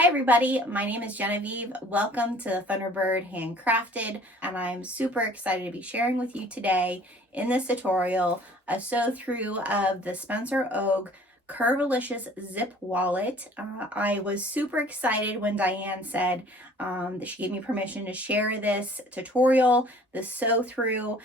Hi everybody, my name is Genevieve. Welcome to Thunderbird Handcrafted, and I'm super excited to be sharing with you today in this tutorial a sew through of the Spencer Ogg Curvalicious Zip Wallet. I was super excited when Diane said that she gave me permission to share this tutorial, the sew through.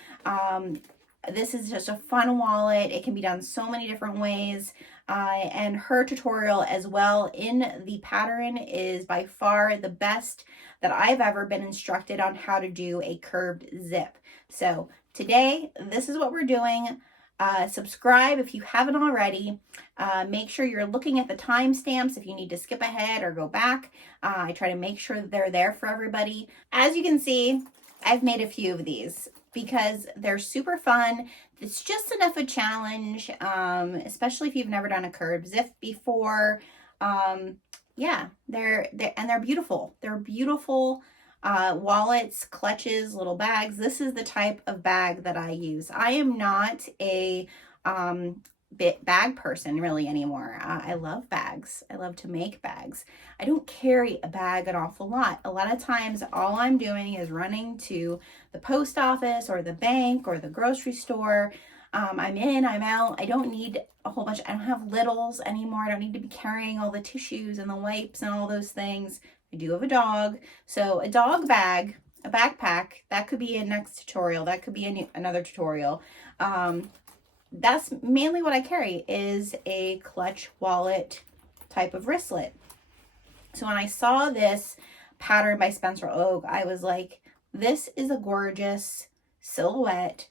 This is just a fun wallet. It can be done so many different ways. And her tutorial as well in the pattern is by far the best that I've ever been instructed on how to do a curved zip. So today, this is what we're doing. Subscribe if you haven't already. Make sure you're looking at the timestamps if you need to skip ahead or go back. I try to make sure that they're there for everybody. As you can see, I've made a few of these because they're super fun. It's just enough a challenge, especially if you've never done a curved zip before. Yeah, they're beautiful. They're beautiful wallets, clutches, little bags. This is the type of bag that I use. I am not a bag person really anymore. I love bags. I love to make bags. I don't carry a bag an awful lot. A lot of times all I'm doing is running to the post office or the bank or the grocery store. I'm in, I'm out. I don't need a whole bunch. I don't have littles anymore. I don't need to be carrying all the tissues and the wipes and all those things. I do have a dog. So a dog bag, a backpack, that could be a next tutorial. That could be another tutorial. That's mainly what I carry is a clutch wallet type of wristlet. So when I saw this pattern by Spencer Ogg, I was like, this is a gorgeous silhouette.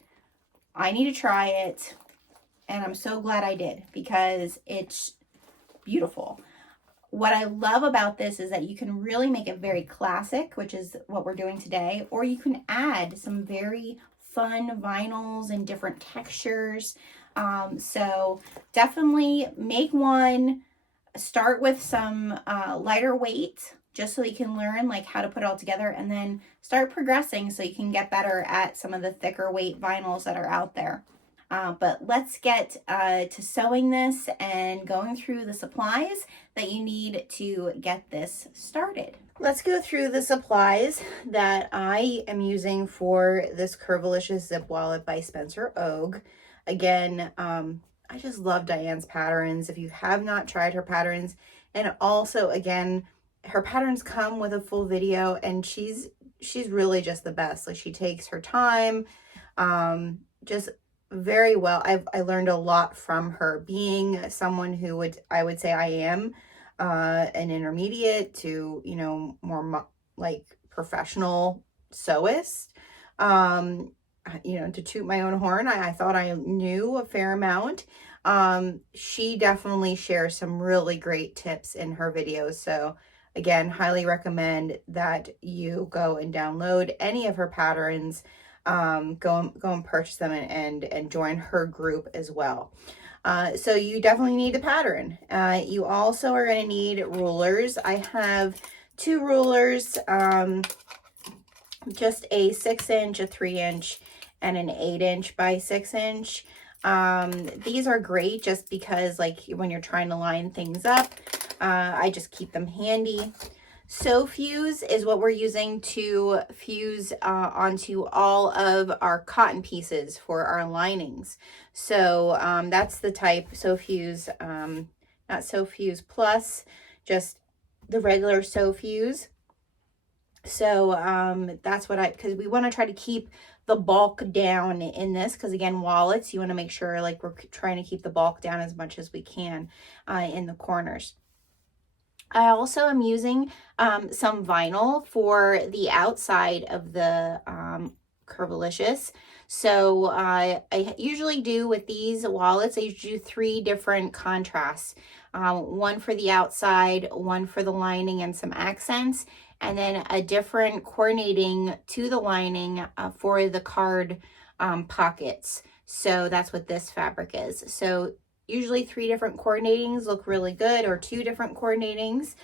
I need to try it. And I'm so glad I did because it's beautiful. What I love about this is that you can really make it very classic, which is what we're doing today, or you can add some very fun vinyls and different textures. So definitely make one. Start with some lighter weight just so you can learn like how to put it all together, and then start progressing so you can get better at some of the thicker weight vinyls that are out there. But let's get to sewing this and going through the supplies that you need to get this started. Let's go through the supplies that I am using for this Curvalicious Zip Wallet by Spencer Ogg. Again, I just love Diane's patterns. If you have not tried her patterns, and also again, her patterns come with a full video, and she's really just the best. Like, she takes her time, just very well. I learned a lot from her, being someone who I would say I am an intermediate to, you know, more like professional sewist. You know, to toot my own horn, I thought I knew a fair amount. She definitely shares some really great tips in her videos. So again, highly recommend that you go and download any of her patterns. Go and purchase them and join her group as well. So you definitely need the pattern. You also are going to need rulers. I have two rulers, just a 6-inch, a 3-inch, and an 8-inch by 6-inch. These are great just because, like, when you're trying to line things up, I just keep them handy. Self-Fuse is what we're using to fuse onto all of our cotton pieces for our linings. So that's the type Self-Fuse, not Self-Fuse Plus, just the regular Self-Fuse. So that's what because we want to try to keep the bulk down in this, because again, wallets, you want to make sure like we're trying to keep the bulk down as much as we can in the corners. I also am using some vinyl for the outside of the Curvalicious. So I usually do with these wallets, I usually do 3 different contrasts. One for the outside, one for the lining and some accents, and then a different coordinating to the lining for the card pockets. So that's what this fabric is. So usually 3 different coordinatings look really good, or 2 different coordinatings.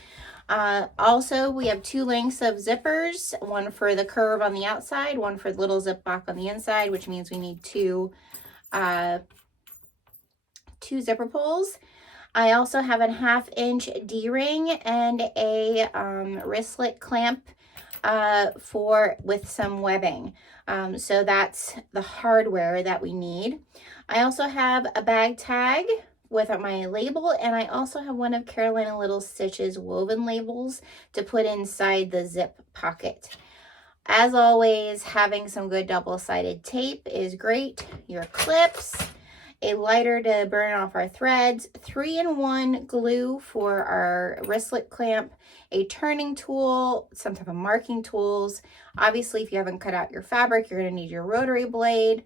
Also, we have 2 lengths of zippers, one for the curve on the outside, one for the little zip lock on the inside, which means we need 2 zipper pulls. I also have a 1/2-inch D-ring and a wristlet clamp with some webbing. So that's the hardware that we need. I also have a bag tag with my label, and I also have one of Carolina Little Stitch's woven labels to put inside the zip pocket. As always, having some good double-sided tape is great. Your clips, a lighter to burn off our threads, 3-in-1 glue for our wristlet clamp, a turning tool, some type of marking tools. Obviously, if you haven't cut out your fabric, you're going to need your rotary blade,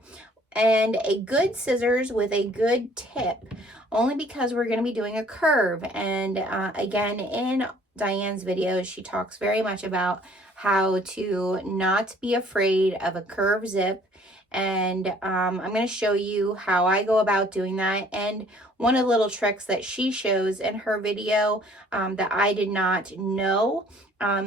and a good scissors with a good tip, only because we're going to be doing a curve. And again, in Diane's videos, she talks very much about how to not be afraid of a curve zip. And I'm going to show you how I go about doing that, and one of the little tricks that she shows in her video that I did not know.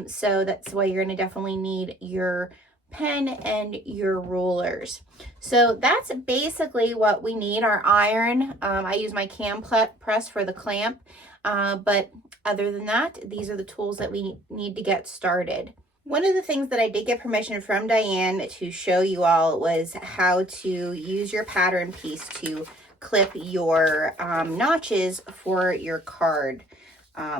So that's why you're going to definitely need your pen and your rulers. So that's basically what we need. Our iron, I use my cam press for the clamp, but other than that, these are the tools that we need to get started. One of the things that I did get permission from Diane to show you all was how to use your pattern piece to clip your notches for your card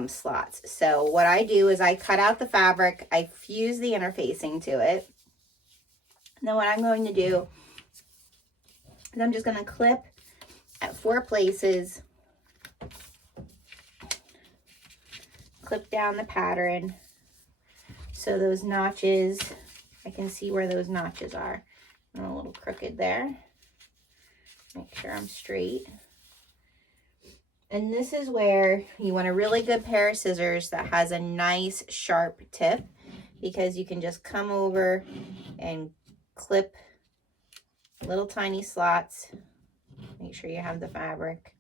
slots. So what I do is I cut out the fabric, I fuse the interfacing to it. And then what I'm going to do is I'm just going to clip at 4 places, clip down the pattern so those notches, I can see where those notches are. I'm a little crooked there. Make sure I'm straight. And this is where you want a really good pair of scissors that has a nice sharp tip, because you can just come over and clip little tiny slots. Make sure you have the fabric.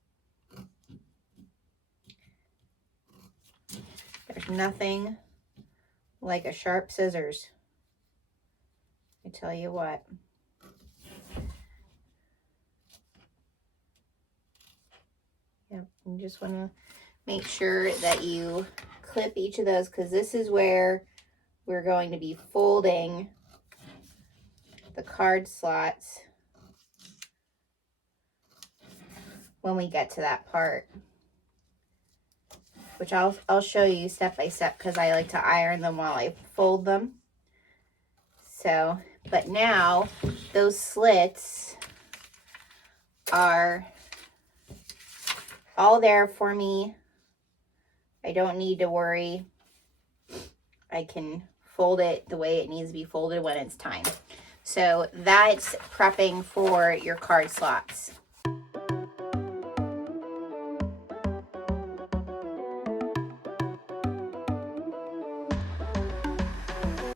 There's nothing like a sharp scissors, I tell you what. Yep, you just want to make sure that you clip each of those, because this is where we're going to be folding the card slots when we get to that part, which I'll show you step by step, because I like to iron them while I fold them. So, but now those slits are all there for me. I don't need to worry. I can fold it the way it needs to be folded when it's time. So that's prepping for your card slots.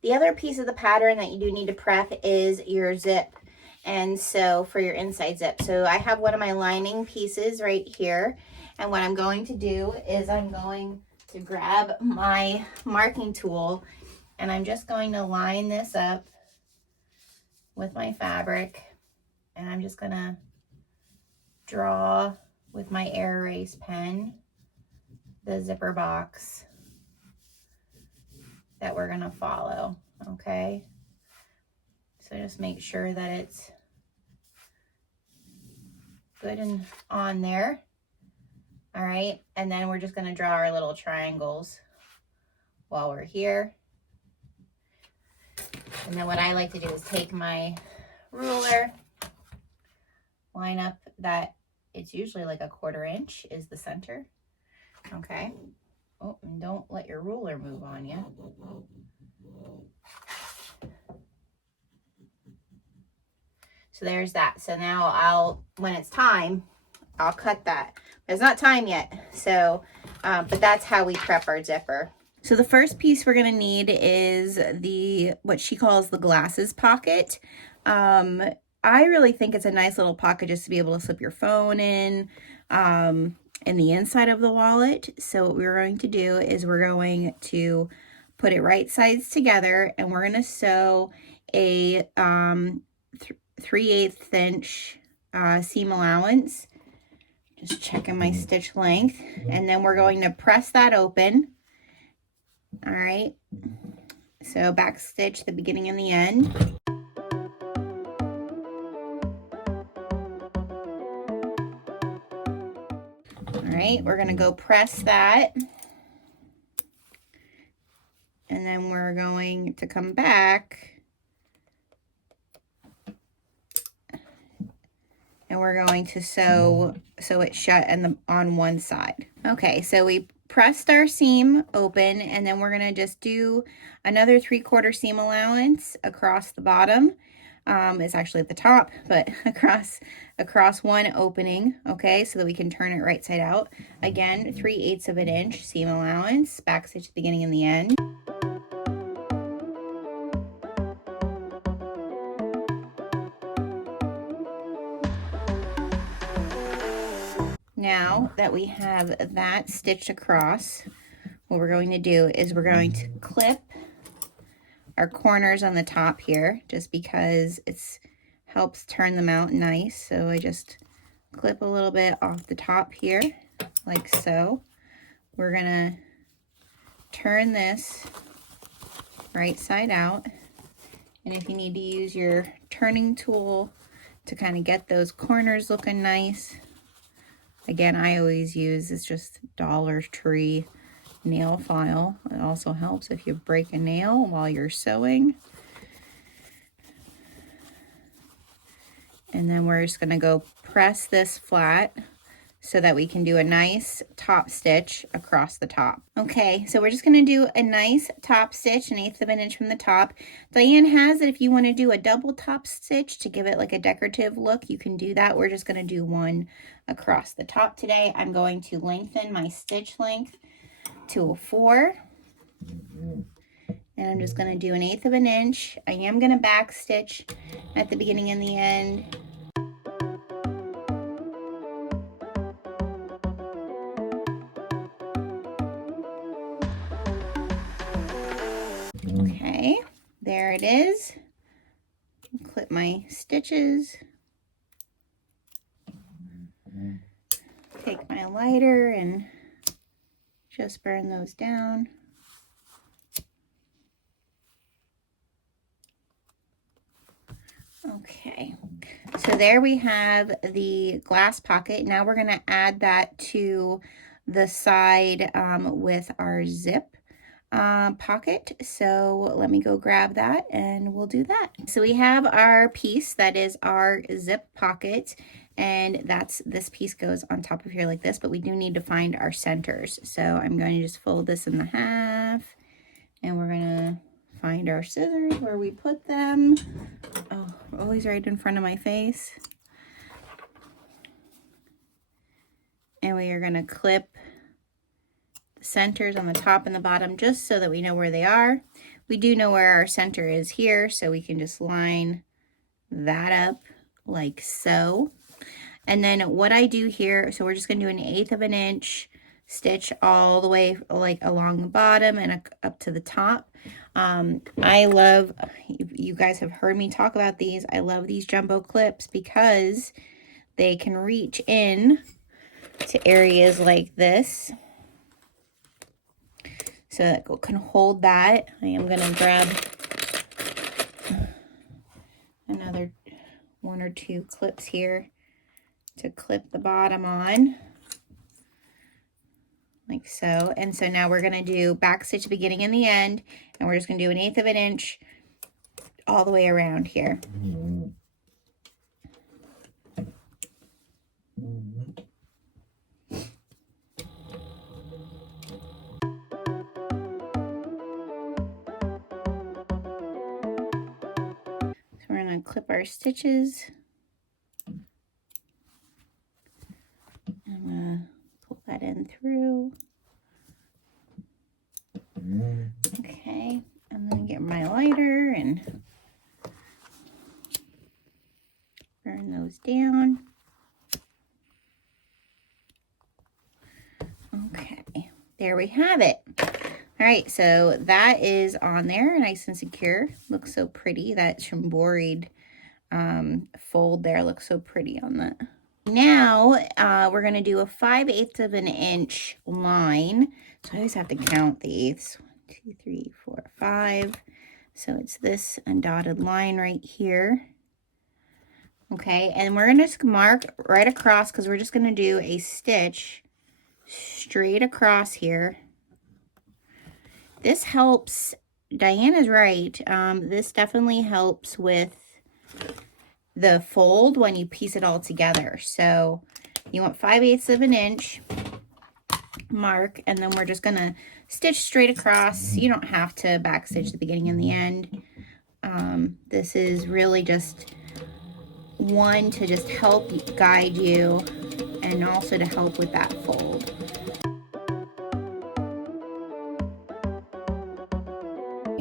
The other piece of the pattern that you do need to prep is your zip. And so for your inside zip. So I have one of my lining pieces right here. And what I'm going to do is I'm going to grab my marking tool, and I'm just going to line this up with my fabric, and I'm just going to draw with my air erase pen the zipper box that we're going to follow. Okay, so just make sure that it's good and on there. All right, and then we're just going to draw our little triangles while we're here. And then what I like to do is take my ruler, line up that, it's usually like a 1/4 inch is the center. Okay. Oh, and don't let your ruler move on you. So there's that. So now when it's time, I'll cut that. It's not time yet. So, but that's how we prep our zipper. So the first piece we're going to need is what she calls the glasses pocket. I really think it's a nice little pocket just to be able to slip your phone in the inside of the wallet. So what we're going to do is we're going to put it right sides together, and we're going to sew a 3/8 inch seam allowance Just checking my stitch length, and then we're going to press that open. All right, so back stitch the beginning and the end. All right, we're gonna go press that, and then we're going to come back and we're going to sew it shut and on one side. Okay, so we pressed our seam open, and then we're gonna just do another 3/4 seam allowance across the bottom. It's actually at the top, but across one opening, okay, so that we can turn it right side out. Again, 3/8 of an inch seam allowance, back stitch at the beginning and the end. Now that we have that stitched across, what we're going to do is we're going to clip our corners on the top here, just because it helps turn them out nice. So I just clip a little bit off the top here, like so. We're gonna turn this right side out, and if you need to use your turning tool to kind of get those corners looking nice, again, I always use, it's just Dollar Tree nail file. It also helps if you break a nail while you're sewing. And then we're just going to go press this flat so that we can do a nice top stitch across the top. Okay, so we're just going to do a nice top stitch, 1/8 of an inch from the top. Diane has it if you want to do a double top stitch to give it like a decorative look, you can do that. We're just going to do one across the top today. I'm going to lengthen my stitch length to a 4. And I'm just going to do 1/8 of an inch. I am going to back stitch at the beginning and the end. Okay, there it is. Clip my stitches. Take my lighter and just burn those down. Okay, so there we have the glass pocket. Now we're going to add that to the side with our zip pocket. So let me go grab that and we'll do that. So we have our piece that is our zip pocket, and this piece goes on top of here like this, but we do need to find our centers. So I'm going to just fold this in the half, and we're going to find our scissors where we put them. Oh, always right in front of my face. And we are going to clip the centers on the top and the bottom just so that we know where they are. We do know where our center is here, so we can just line that up like so. And then what I do here, so we're just going to do 1/8 of an inch stitch all the way like along the bottom and up to the top. I love, you guys have heard me talk about these, I love these jumbo clips because they can reach in to areas like this, so that it can hold that. I am going to grab another 1 or 2 clips here to clip the bottom on, like so. And so now we're going to do back stitch beginning and the end, and we're just going to do 1/8 of an inch all the way around here. So we're going to clip our stitches. I'm going to pull that in through. Okay, I'm going to get my lighter and burn those down. Okay, there we have it. All right, so that is on there, nice and secure. Looks so pretty. That shamboried fold there looks so pretty on Now we're going to do a 5/8 of an inch line. So I always have to count the eighths. 1, 2, 3, 4, 5. So it's this undotted line right here. Okay, and we're going to just mark right across because we're just going to do a stitch straight across here. This helps, Diana's right, this definitely helps with the fold when you piece it all together. So you want 5/8 of an inch mark, and then we're just going to stitch straight across. You don't have to backstitch the beginning and the end. This is really just one to just help guide you and also to help with that fold.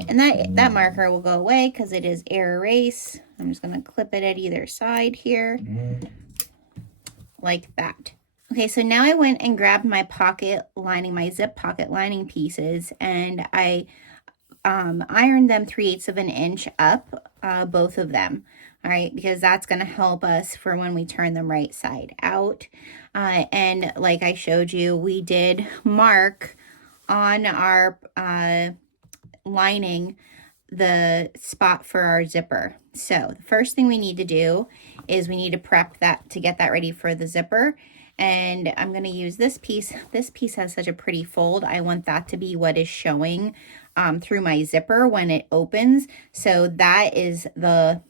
And that marker will go away because it is air erase. I'm just going to clip it at either side here like that. Okay, so now I went and grabbed my pocket lining, my zip pocket lining pieces, and I ironed them 3/8 of an inch up, both of them. All right, because that's going to help us for when we turn them right side out. And like I showed you, we did mark on our lining the spot for our zipper. So the first thing we need to do is we need to prep that to get that ready for the zipper. And I'm going to use this piece. This piece has such a pretty fold. I want that to be what is showing through my zipper when it opens. So that is the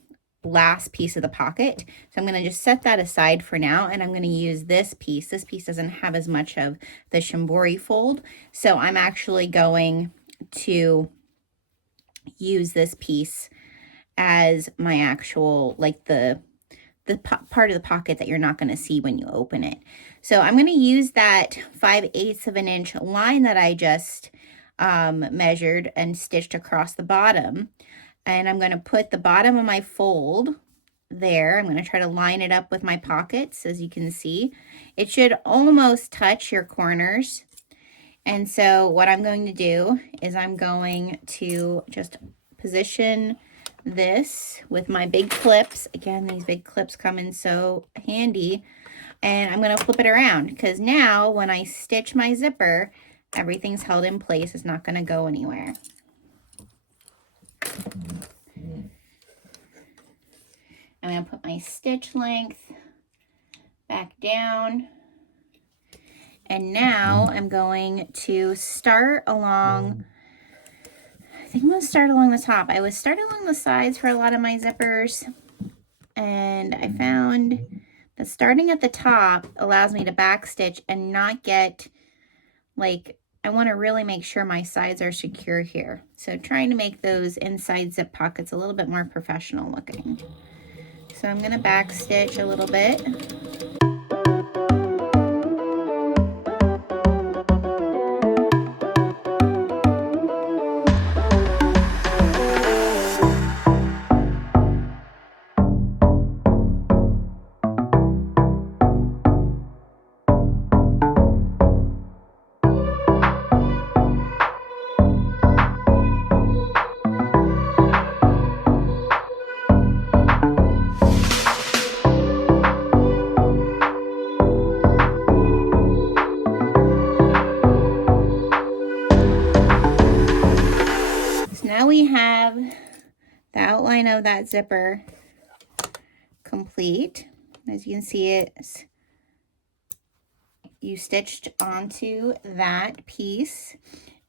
last piece of the pocket. So I'm going to just set that aside for now, and I'm going to use this piece. This piece doesn't have as much of the shambori fold. So I'm actually going to use this piece as my actual, like the part of the pocket that you're not going to see when you open it. So I'm going to use that 5/8 of an inch line that I just measured and stitched across the bottom. And I'm going to put the bottom of my fold there. I'm going to try to line it up with my pockets. As you can see, it should almost touch your corners. And so what I'm going to do is I'm going to just position this with my big clips. Again, these big clips come in so handy. And I'm going to flip it around because now when I stitch my zipper, everything's held in place. It's not going to go anywhere. I'm going to put my stitch length back down. And now I'm going to start along, I think I'm going to start along the top. I was starting along the sides for a lot of my zippers, and I found that starting at the top allows me to backstitch and not get, like, I want to really make sure my sides are secure here. So trying to make those inside zip pockets a little bit more professional looking. So I'm going to backstitch a little bit. Now we have the outline of that zipper complete. As you can see, you stitched onto that piece.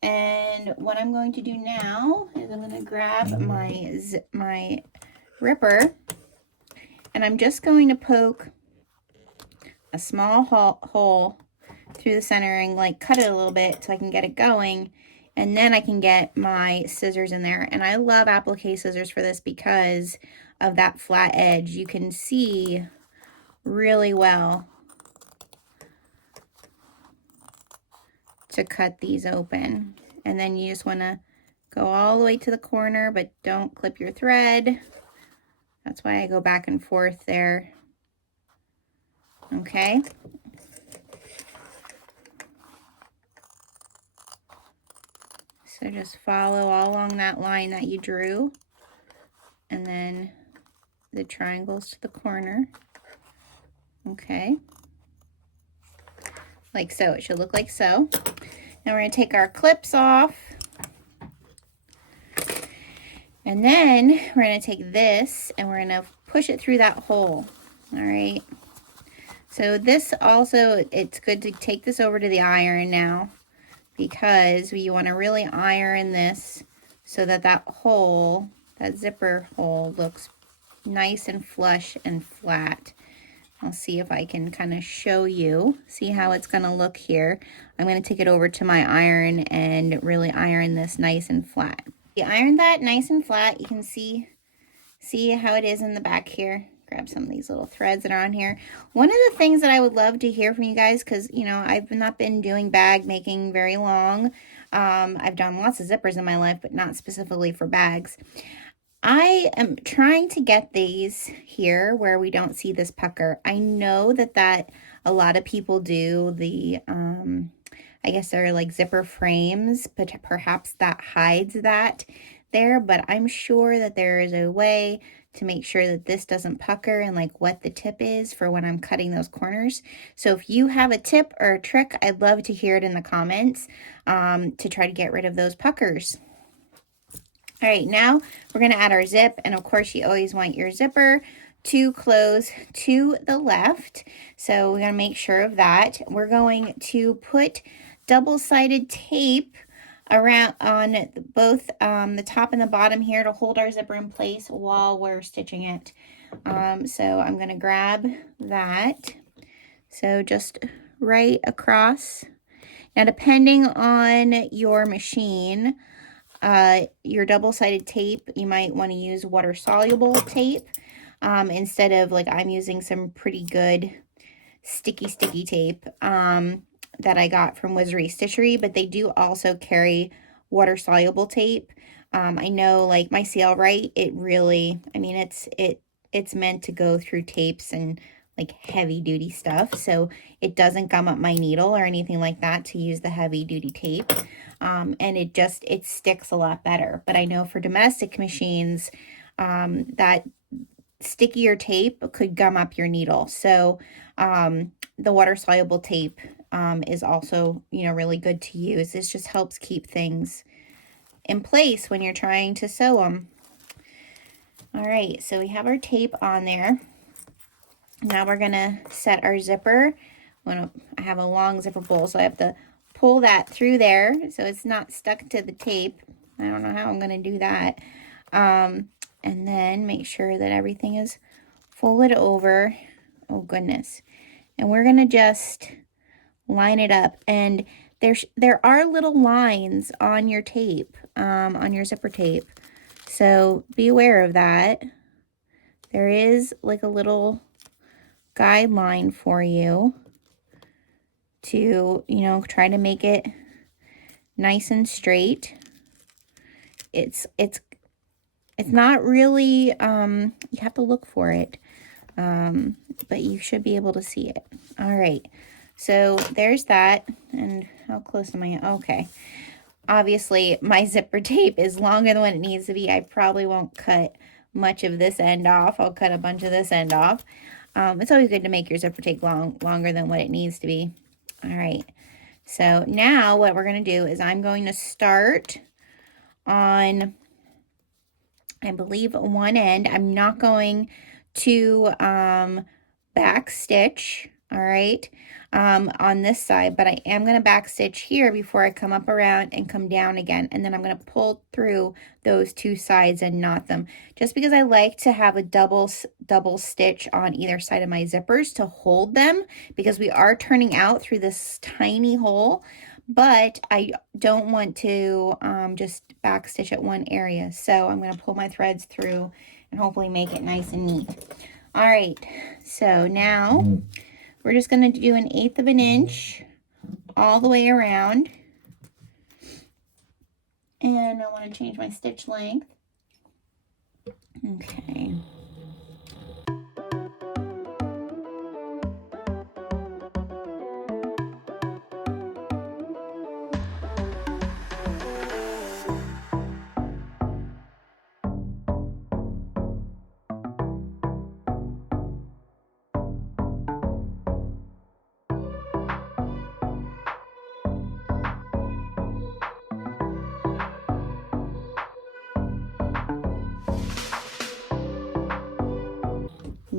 And what I'm going to do now is I'm going to grab my ripper, and I'm just going to poke a small hole through the centering, like cut it a little bit so I can get it going. And then I can get my scissors in there. And I love applique scissors for this because of that flat edge. You can see really well to cut these open. And then you just want to go all the way to the corner, but don't clip your thread. That's why I go back and forth there. Okay. So just follow all along that line that you drew, and then the triangles to the corner. Okay. Like so. It should look like so. Now we're going to take our clips off. And then we're going to take this and we're going to push it through that hole. All right. So this also, it's good to take this over to the iron now, because we want to really iron this so that that hole, that zipper hole, looks nice and flush and flat. I'll see if I can kind of show you, see how it's going to look here. I'm going to take it over to my iron and really iron this nice and flat. You iron that nice and flat. You can see how it is in the back here. Grab some of these little threads that are on here. One of the things that I would love to hear from you guys, because, you know, I've not been doing bag making very long. I've done lots of zippers in my life, but not specifically for bags. I am trying to get these here where we don't see this pucker. I know that a lot of people do the, I guess they're like zipper frames, but perhaps that hides that there, but I'm sure that there is a way to make sure that this doesn't pucker and like what the tip is for when I'm cutting those corners. So if you have a tip or a trick, I'd love to hear it in the comments to try to get rid of those puckers. All right, now we're going to add our zip, and of course you always want your zipper to close to the left, so we're going to make sure of that. We're going to put double-sided tape around on both the top and the bottom here to hold our zipper in place while we're stitching it. So I'm going to grab that, so just right across. Now depending on your machine, your double-sided tape, you might want to use water-soluble tape instead of, like, I'm using some pretty good sticky tape that I got from Wizardry Stitchery, but they do also carry water-soluble tape. I know, like, my Sailrite, it really, I mean, it's meant to go through tapes and like heavy-duty stuff, so it doesn't gum up my needle or anything like that to use the heavy-duty tape. And it sticks a lot better. But I know for domestic machines, that stickier tape could gum up your needle. So the water-soluble tape is also, you know, really good to use. This just helps keep things in place when you're trying to sew them. All right, so we have our tape on there. Now we're gonna set our zipper. I have a long zipper pull, so I have to pull that through there so it's not stuck to the tape. I don't know how I'm gonna do that. And then make sure that everything is folded over. Oh goodness. And we're gonna just line it up. And there are little lines on your tape, on your zipper tape. So be aware of that. There is like a little guideline for you to, you know, try to make it nice and straight. It's not really, you have to look for it, but you should be able to see it. All right, so there's that. And how close am I? Okay, obviously my zipper tape is longer than what it needs to be. I probably won't cut much of this end off. I'll cut a bunch of this end off. It's always good to make your zipper tape longer than what it needs to be. All right, so now what we're going to do is I'm going to start on, I believe, one end. I'm not going to back stitch, all right, on this side, but I am going to back stitch here before I come up around and come down again, and then I'm going to pull through those two sides and knot them, just because I like to have a double stitch on either side of my zippers to hold them, because we are turning out through this tiny hole, but I don't want to just back stitch at one area. So I'm going to pull my threads through and hopefully make it nice and neat. All right, so now we're just going to do 1/8 of an inch all the way around. And I want to change my stitch length. Okay.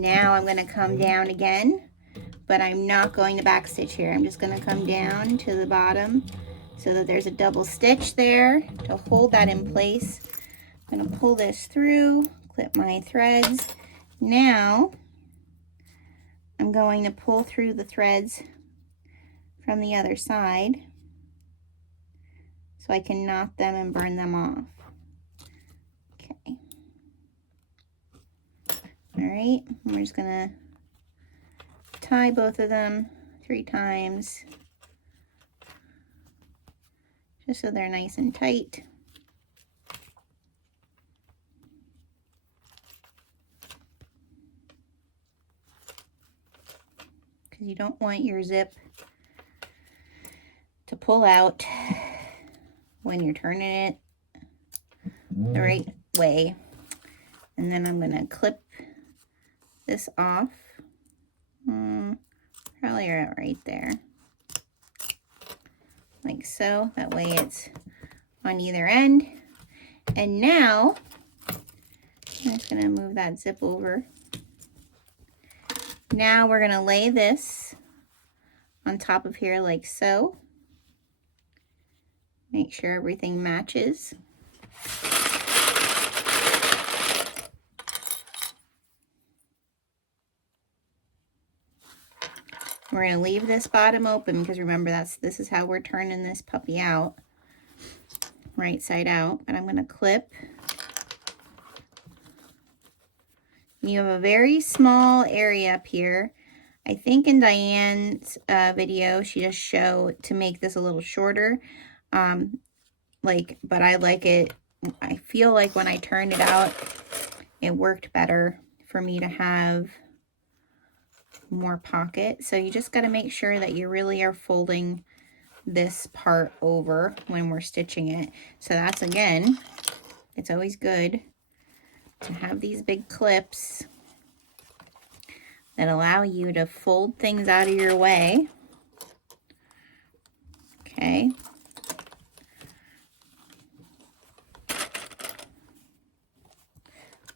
Now I'm going to come down again, but I'm not going to back stitch here. I'm just going to come down to the bottom so that there's a double stitch there to hold that in place. I'm going to pull this through, clip my threads. Now I'm going to pull through the threads from the other side so I can knot them and burn them off. Okay. All right, we're just gonna tie both of them 3 times just so they're nice and tight. Because you don't want your zip to pull out when you're turning it the right way. And then I'm gonna clip this off. Probably right there. Like so. That way it's on either end. And now, I'm just gonna move that zip over. Now we're gonna lay this on top of here like so. Make sure everything matches. We're going to leave this bottom open because remember this is how we're turning this puppy out, right side out. But I'm going to clip. You have a very small area up here. I think in Diane's video she just showed to make this a little shorter. But I like it. I feel like when I turned it out, it worked better for me to have more pocket. So you just got to make sure that you really are folding this part over when we're stitching it. So that's, again, it's always good to have these big clips that allow you to fold things out of your way. Okay.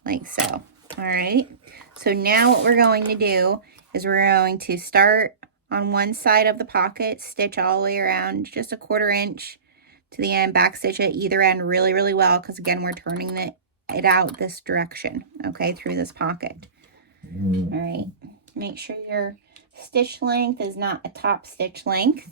Like so. All right. So now what we're going to do is we're going to start on one side of the pocket, stitch all the way around just a 1/4 inch to the end, back stitch at either end really, really well, because again, we're turning it out this direction, okay, through this pocket. All right. Make sure your stitch length is not a top stitch length.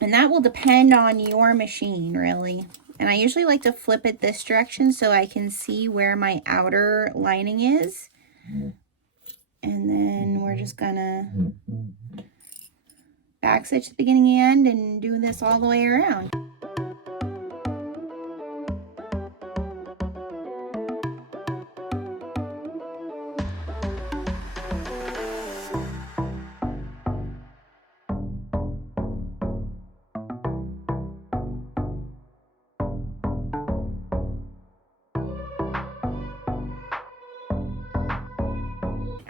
And that will depend on your machine, really. And I usually like to flip it this direction so I can see where my outer lining is. And then we're just gonna back stitch the beginning and end and do this all the way around.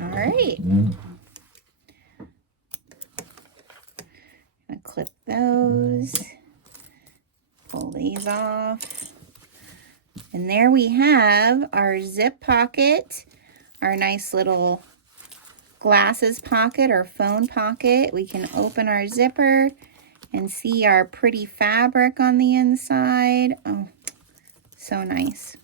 All right. Gonna clip those, pull these off, and there we have our zip pocket, our nice little glasses pocket or phone pocket. We can open our zipper and see our pretty fabric on the inside. Oh, so nice.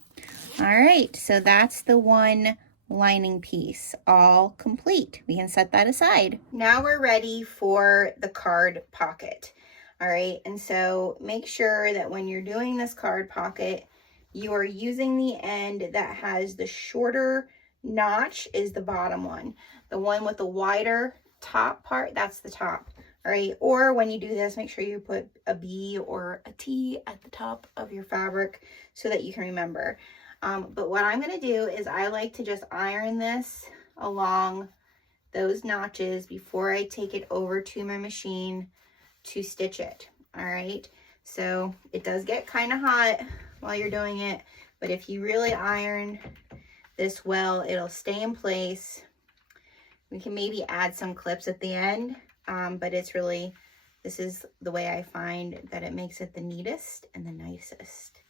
All right, so that's the one lining piece all complete. We can set that aside. Now we're ready for the card pocket. All right, and so make sure that when you're doing this card pocket, you are using the end that has the shorter notch is the bottom one. The one with the wider top part, that's the top. All right, or when you do this, make sure you put a B or a T at the top of your fabric so that you can remember. But what I'm going to do is I like to just iron this along those notches before I take it over to my machine to stitch it. All right, so it does get kind of hot while you're doing it, but if you really iron this well, it'll stay in place. We can maybe add some clips at the end, but it's really, this is the way I find that it makes it the neatest and the nicest.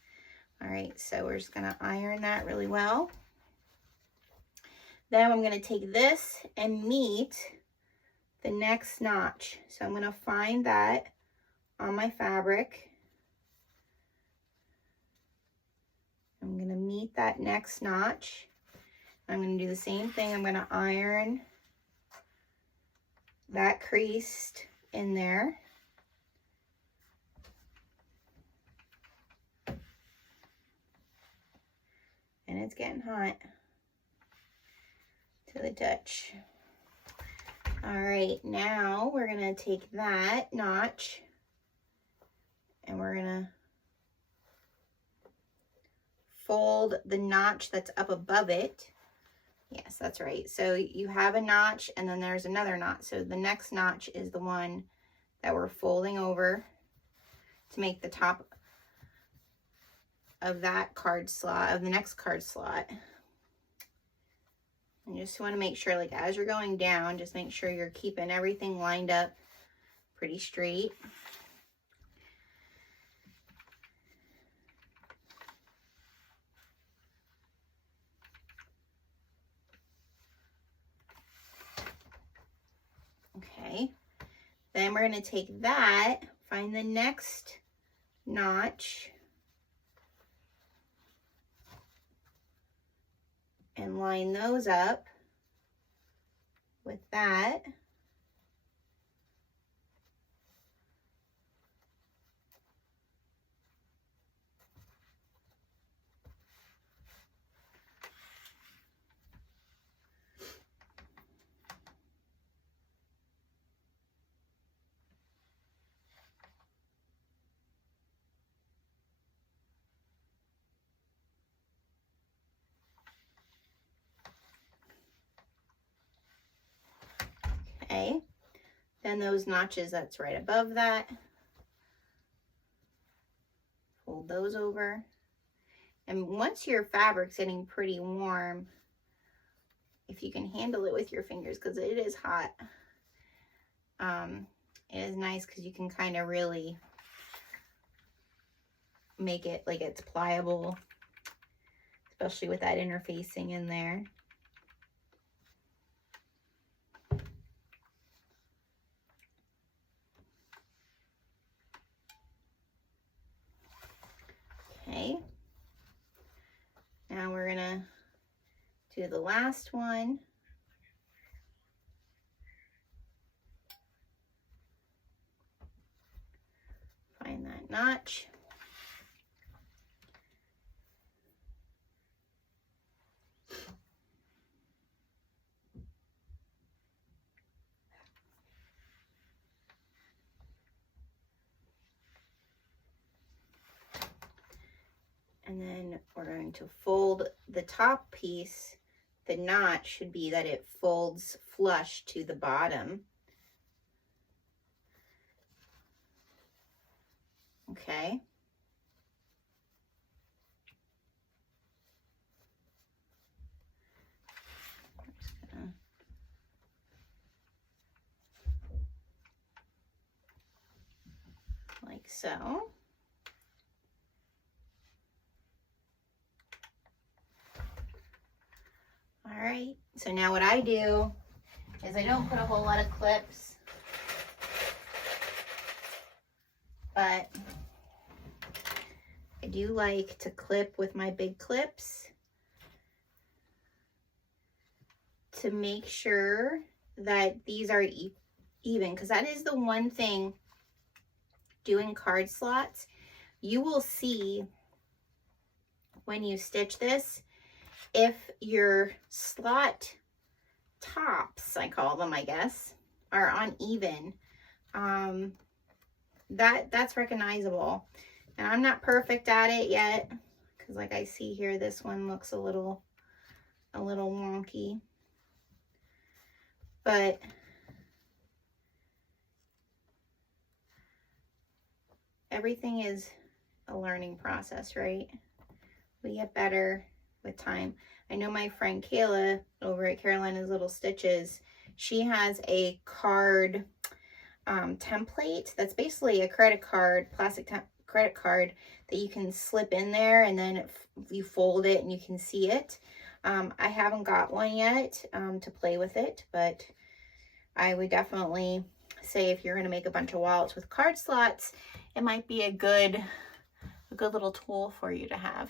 All right, so we're just gonna iron that really well. Then I'm going to take this and meet the next notch. So I'm going to find that on my fabric. I'm going to meet that next notch. I'm going to do the same thing. I'm going to iron that creased in there. And it's getting hot to the touch. All right, now we're gonna take that notch and we're gonna fold the notch that's up above it. Yes, that's right. So you have a notch and then there's another notch. So the next notch is the one that we're folding over to make the top of that card slot, of the next card slot. And just want to make sure, like, as you're going down, just make sure you're keeping everything lined up pretty straight. Okay, then we're going to take that, find the next notch, and line those up with that. Okay, then those notches that's right above that, fold those over. And once your fabric's getting pretty warm, if you can handle it with your fingers, because it is hot, it is nice because you can kind of really make it like it's pliable, especially with that interfacing in there. Okay, now we're gonna do the last one. Find that notch. And then we're going to fold the top piece. The notch should be that it folds flush to the bottom. Okay. Like so. All right, so now what I do is I don't put a whole lot of clips, but I do like to clip with my big clips to make sure that these are even, because that is the one thing doing card slots. You will see when you stitch this, if your slot tops, I call them, I guess, are uneven, that's recognizable. And I'm not perfect at it yet, because like I see here, this one looks a little wonky, but everything is a learning process, right? We get better with time. I know my friend Kayla over at Carolina's Little Stitches, she has a card template that's basically a credit card, plastic credit card that you can slip in there, and then you fold it and you can see it. I haven't got one yet to play with it, but I would definitely say if you're going to make a bunch of wallets with card slots, it might be a good little tool for you to have.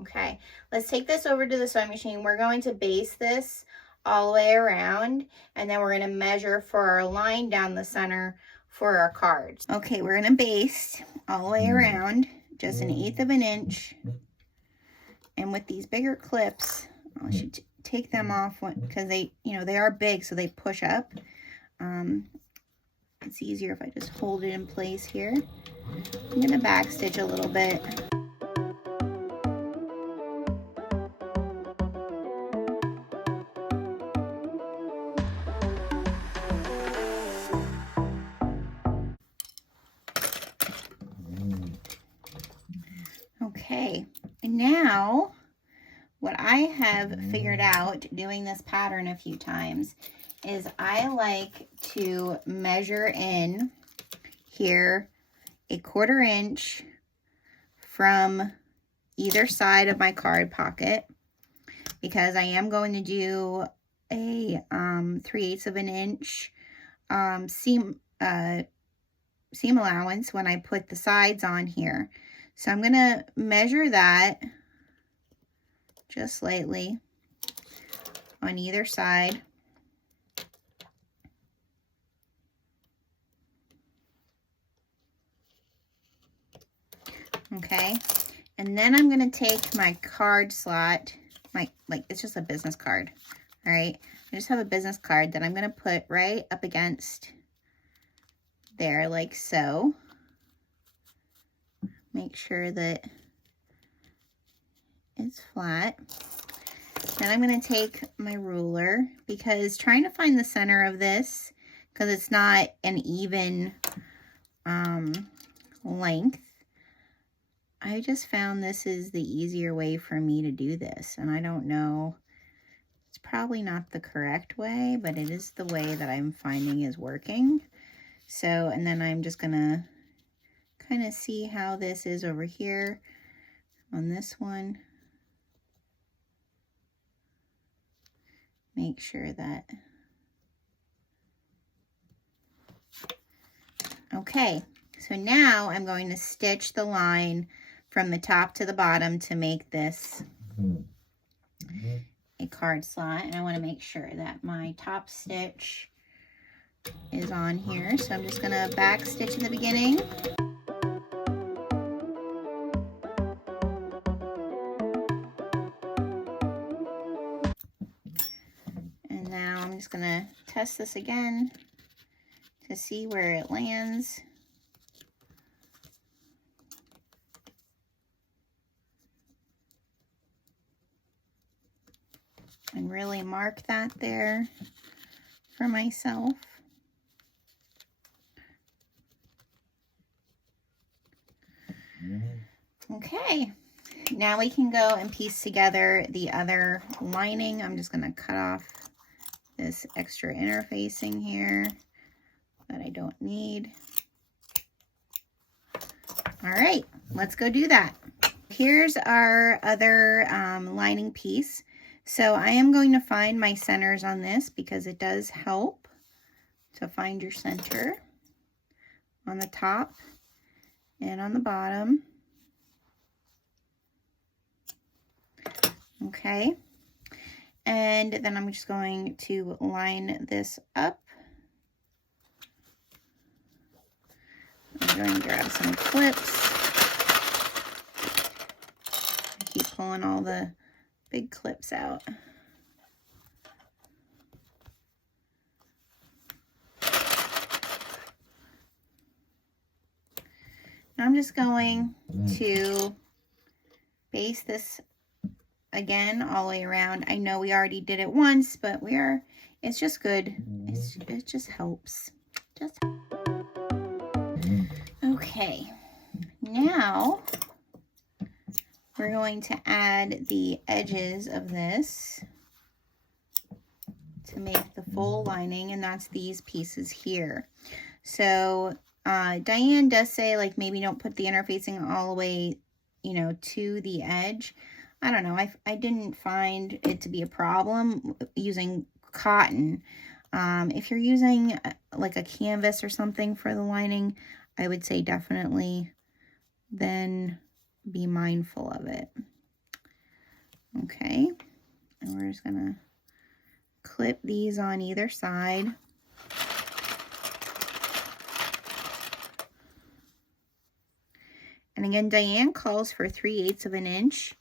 Okay, let's take this over to the sewing machine. We're going to base this all the way around, and then we're going to measure for our line down the center for our cards. Okay, we're going to base all the way around, just 1/8 of an inch. And with these bigger clips, I should take them off because they, they are big, so they push up. It's easier if I just hold it in place here. I'm going to back stitch a little bit. Okay, and now what I have figured out doing this pattern a few times is I like to measure in here 1/4 inch from either side of my card pocket, because I am going to do a 3/8 of an inch seam allowance when I put the sides on here. So I'm going to measure that just slightly on either side. Okay, and then I'm going to take my card slot, it's just a business card. All right, I just have a business card that I'm going to put right up against there, like so. Make sure that it's flat. Then I'm going to take my ruler, because trying to find the center of this, because it's not an even length, I just found this is the easier way for me to do this. And I don't know, it's probably not the correct way, but it is the way that I'm finding is working. So, and then I'm just going to kind of see how this is over here on this one. Make sure that, okay, so now I'm going to stitch the line from the top to the bottom to make this a card slot. And I want to make sure that my top stitch is on here. So I'm just going to back stitch in the beginning. And now I'm just going to test this again to see where it lands. And really mark that there for myself. Okay, now we can go and piece together the other lining. I'm just going to cut off this extra interfacing here that I don't need. All right, let's go do that. Here's our other lining piece. So I am going to find my centers on this, because it does help to find your center on the top and on the bottom. Okay, and then I'm just going to line this up. I'm going to grab some clips. I keep pulling all the big clips out. I'm just going to base this again all the way around. I know we already did it once, but it's just good. It just helps. Okay, now we're going to add the edges of this to make the full lining, and that's these pieces here. So Diane does say, like, maybe don't put the interfacing all the way, to the edge. I don't know, I didn't find it to be a problem using cotton. If you're using like a canvas or something for the lining, I would say definitely then be mindful of it. Okay, and we're just gonna clip these on either side. And again, Diane calls for 3/8 of an inch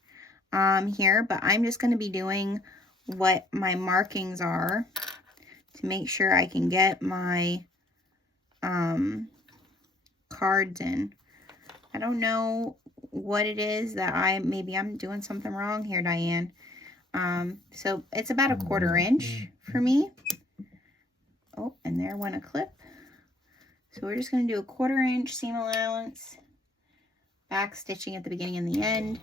here, but I'm just going to be doing what my markings are to make sure I can get my cards in. I don't know what it is that maybe I'm doing something wrong here, Diane. So it's about a 1/4 inch for me. Oh, and there went a clip. So we're just going to do a 1/4 inch seam allowance, back stitching at the beginning and the end.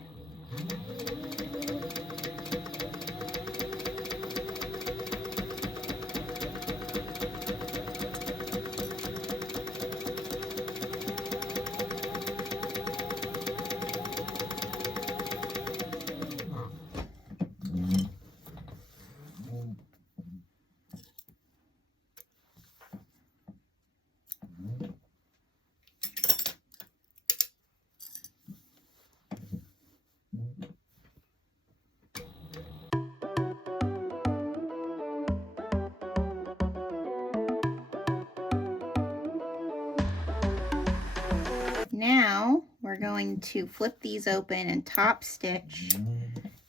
Now we're going to flip these open and top stitch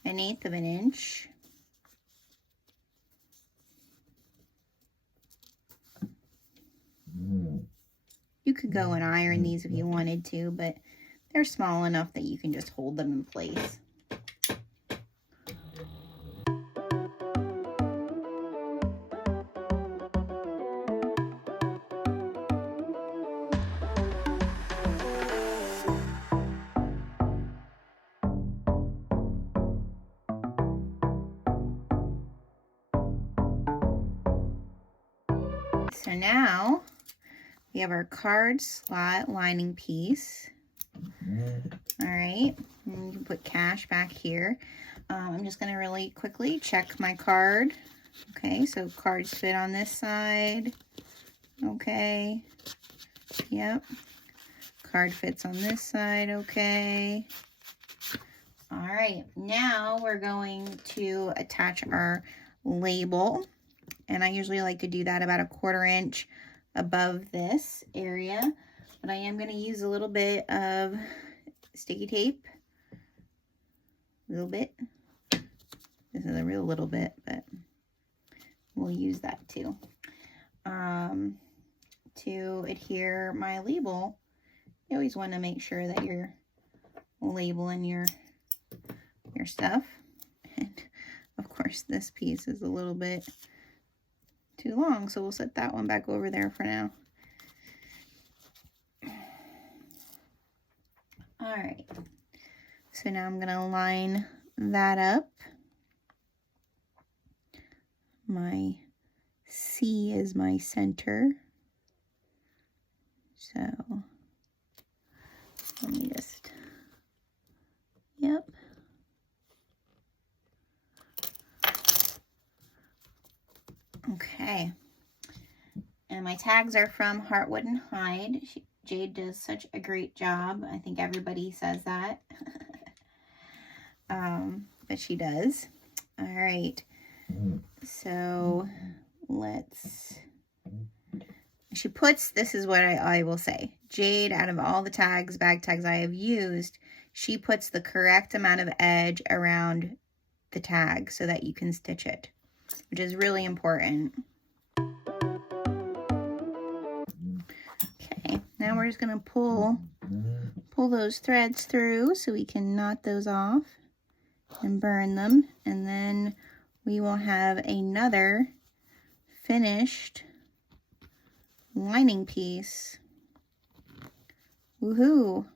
1/8 of an inch. You could go and iron these if you wanted to, but they're small enough that you can just hold them in place. So now we have our card slot lining piece. All right, and you can put cash back here. I'm just gonna really quickly check my card. Okay, so cards fit on this side. Okay, yep. Card fits on this side, okay. All right, now we're going to attach our label. And I usually like to do that about a 1/4 inch above this area. But I am going to use a little bit of sticky tape. A little bit. This is a real little bit, but we'll use that too. To adhere my label, you always want to make sure that you're labeling your stuff. And of course, this piece is a little bit too long, so we'll set that one back over there for now. All right, so now I'm gonna line that up. My C is my center, so let me just, yep. Okay, and my tags are from Heartwood and Hide. Jade does such a great job. I think everybody says that. But she does. All right, so she puts, this is what I will say. Jade, out of all the tags, bag tags I have used, she puts the correct amount of edge around the tag so that you can stitch it, which is really important. Okay, now we're just gonna pull those threads through so we can knot those off and burn them, and then we will have another finished lining piece. Woohoo!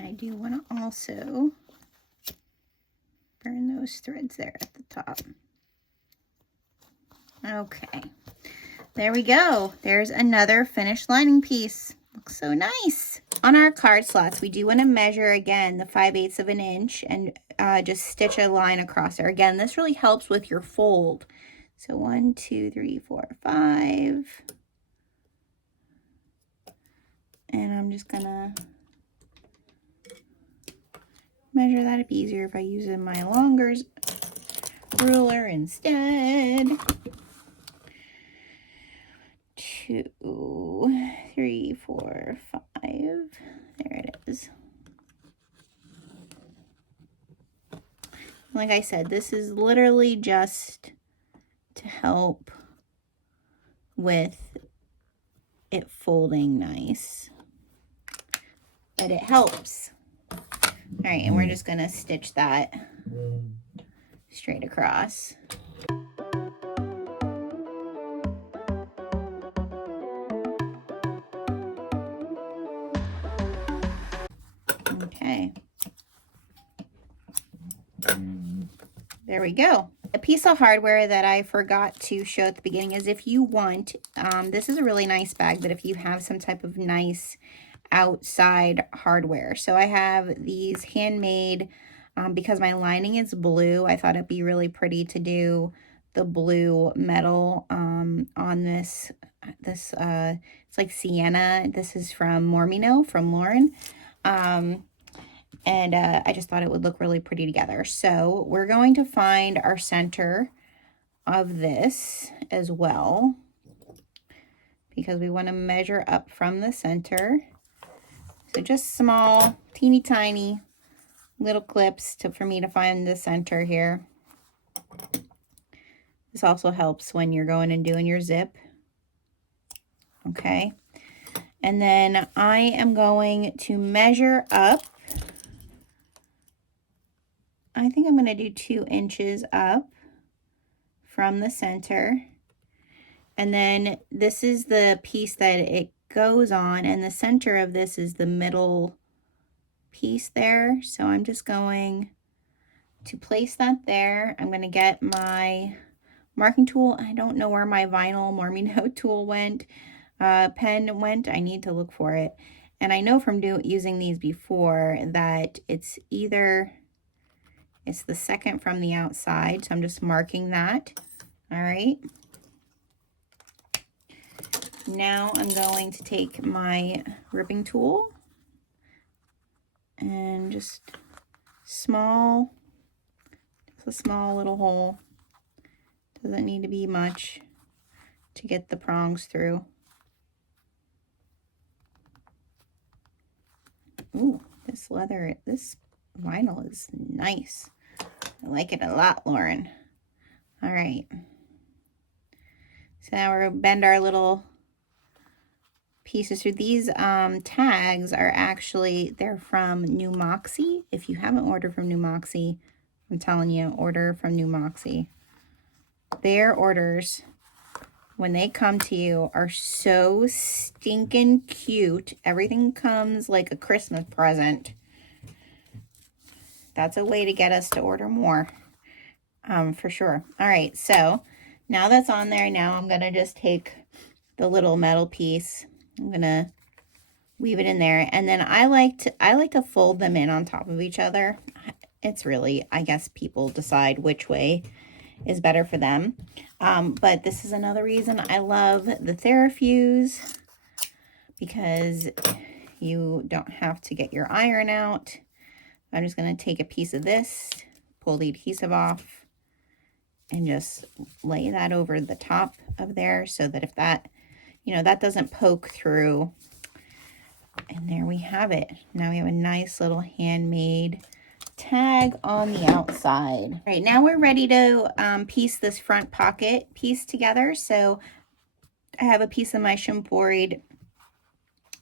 I do want to also Burn those threads there at the top. Okay, there we go. There's another finished lining piece. Looks so nice. On our card slots, we do want to measure again the 5/8 of an inch and just stitch a line across there. Again, this really helps with your fold. So 1, 2, 3, 4, 5. And I'm just gonna measure that. It'd be easier if I use my longer ruler instead. 2, 3, 4, 5. There it is. Like I said, this is literally just to help with it folding nice. But it helps. All right, and we're just gonna stitch that straight across. Okay. There we go. A piece of hardware that I forgot to show at the beginning is if you want, this is a really nice bag, but if you have some type of nice outside hardware. So I have these handmade, because my lining is blue, I thought it'd be really pretty to do the blue metal on this. It's like sienna. This is from Mormino, from Lauren. And I just thought it would look really pretty together. So we're going to find our center of this as well, because we want to measure up from the center. So just small, teeny tiny little clips for me to find the center here. This also helps when you're going and doing your zip. Okay. And then I am going to measure up. I think I'm going to do 2 inches up from the center. And then this is the piece that it goes on, and the center of this is the middle piece there. So I'm just going to place that there. I'm going to get my marking tool. I don't know where my vinyl Mormino tool went. Pen went. I need to look for it. And I know from using these before that it's either... it's the second from the outside, so I'm just marking that. All right. Now I'm going to take my ripping tool and just a small little hole. Doesn't need to be much to get the prongs through. Ooh, this vinyl is nice. I like it a lot, Lauren. All right. So now we're going to bend our little pieces through. These tags are actually, they're from New Moxie. If you haven't ordered from New Moxie, I'm telling you, order from New Moxie. Their orders, when they come to you, are so stinking cute. Everything comes like a Christmas present. That's a way to get us to order more, for sure. All right, so now that's on there, now I'm going to just take the little metal piece. I'm going to weave it in there, and then I like to fold them in on top of each other. It's really, I guess people decide which way is better for them. But this is another reason I love the Therafuse, because you don't have to get your iron out. I'm just going to take a piece of this, pull the adhesive off, and just lay that over the top of there so that if that, that doesn't poke through. And there we have it. Now we have a nice little handmade tag on the outside. All right, now we're ready to piece this front pocket piece together. So I have a piece of my shimboard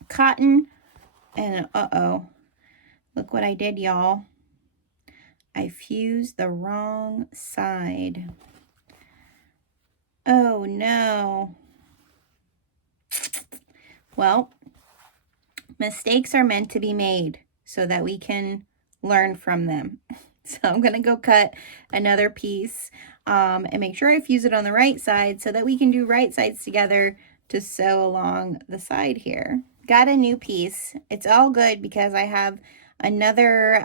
cotton, and look what I did, y'all. I fused the wrong side. Oh no. Well, mistakes are meant to be made so that we can learn from them. So I'm gonna go cut another piece and make sure I fuse it on the right side so that we can do right sides together to sew along the side here. Got a new piece. It's all good because I have another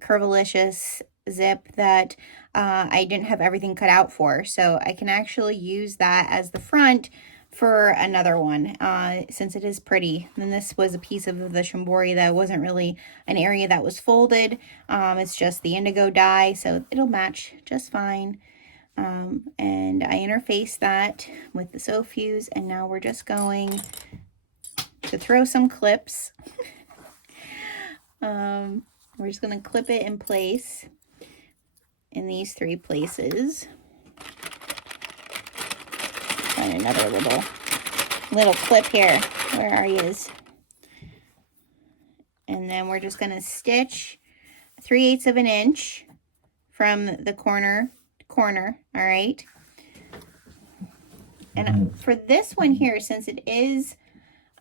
Curvalicious zip that I didn't have everything cut out for. So I can actually use that as the front for another one since it is pretty. And this was a piece of the shambori that wasn't really an area that was folded. It's just the indigo dye, so it'll match just fine. And I interfaced that with the Self-Adhesive, and now we're just going to throw some clips. We're just going to clip it in place in these 3 places. Find another little clip here. Where are yous? And then we're just going to stitch 3/8 of an inch from the corner to corner. All right. And for this one here, since it is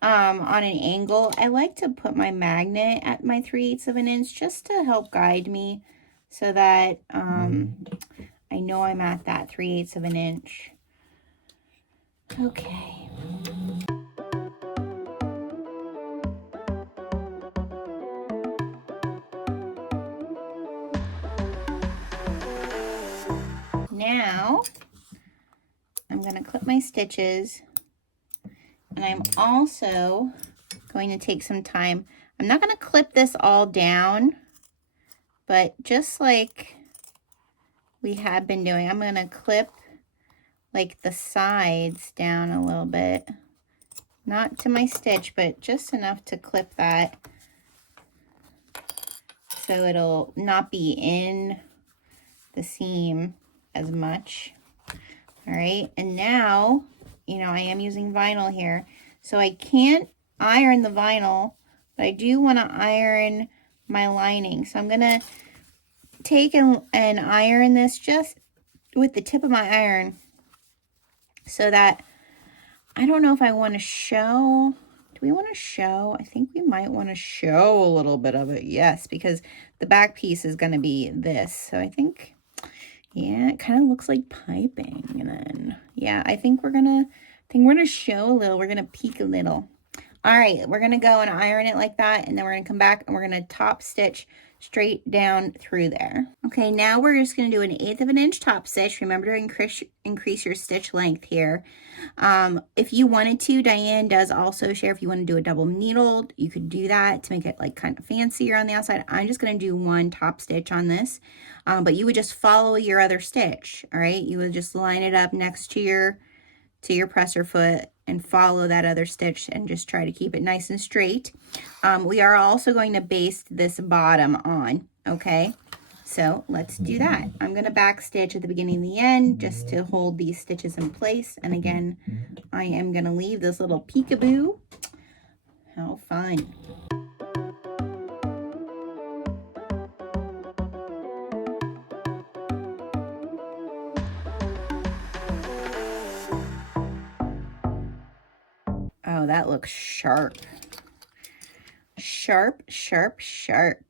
on an angle, I like to put my magnet at my 3/8 of an inch just to help guide me so that I know I'm at that 3/8 of an inch. Okay. Now I'm going to clip my stitches, and I'm also going to take some time. I'm not going to clip this all down, but just like we have been doing, I'm going to clip like the sides down a little bit. Not to my stitch, but just enough to clip that so it'll not be in the seam as much. All right, and now, you know, I am using vinyl here, so I can't iron the vinyl, but I do want to iron my lining. So I'm going to take and iron this just with the tip of my iron so that, I don't know if I want to show. Do we want to show? I think we might want to show a little bit of it. Yes, because the back piece is going to be this. So I think, yeah, it kind of looks like piping. And then, yeah, I think we're going to show a little. We're going to peek a little. All right, we're going to go and iron it like that. And then we're going to come back and we're going to top stitch straight down through there. Okay, now we're just going to do an 1/8 of an inch top stitch. Remember to increase your stitch length here. If you wanted to, Diane does also share if you want to do a double needle, you could do that to make it like kind of fancier on the outside. I'm just going to do 1 top stitch on this, but you would just follow your other stitch. All right, you would just line it up next to your presser foot and follow that other stitch and just try to keep it nice and straight. We are also going to baste this bottom on, okay? So let's do that. I'm going to back stitch at the beginning and the end just to hold these stitches in place. And again, I am going to leave this little peekaboo. How fun. Oh, that looks sharp. Sharp, sharp, sharp.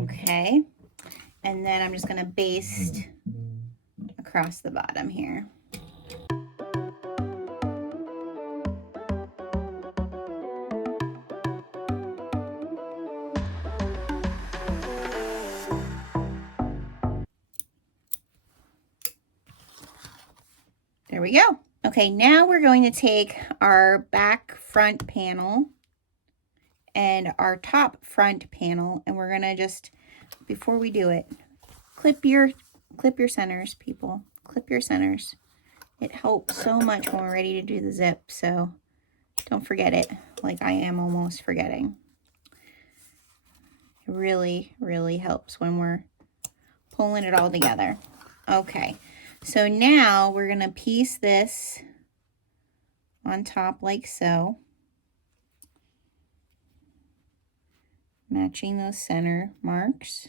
Okay, and then I'm just going to baste across the bottom here. There we go. Okay, now we're going to take our back front panel and our top front panel, and we're gonna just, before we do it, clip your centers, people. Clip your centers. It helps so much when we're ready to do the zip, so don't forget it, like I am almost forgetting. It really, really helps when we're pulling it all together. Okay, so now we're gonna piece this on top like so. Matching those center marks.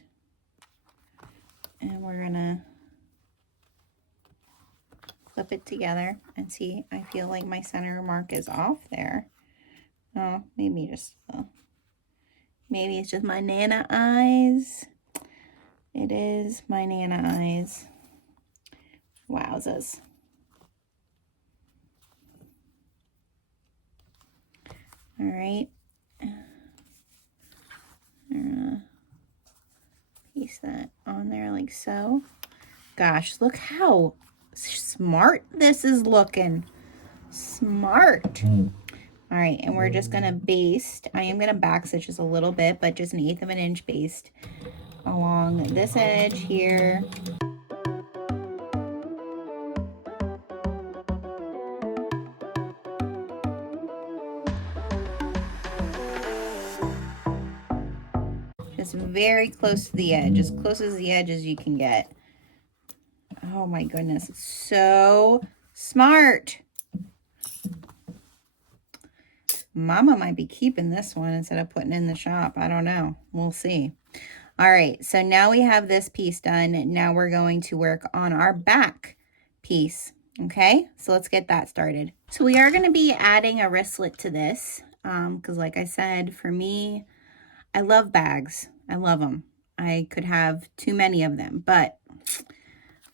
And we're gonna clip it together and see, I feel like my center mark is off there. Oh, maybe just Maybe it's just my Nana eyes. It is my Nana eyes. Wowzers. All right. Piece that on there like so. Gosh, look how smart this is looking. Smart. All right, and we're just gonna baste. I am gonna back stitch just a little bit, but just 1/8 of an inch baste along this edge here. Just very close to the edge, as close as the edge as you can get. Oh my goodness, it's so smart. Mama might be keeping this one instead of putting it in the shop. I don't know. We'll see. All right, so now we have this piece done. Now we're going to work on our back piece. Okay, so let's get that started. So we are going to be adding a wristlet to this because like I said, for me, I love bags. I love them. I could have too many of them, but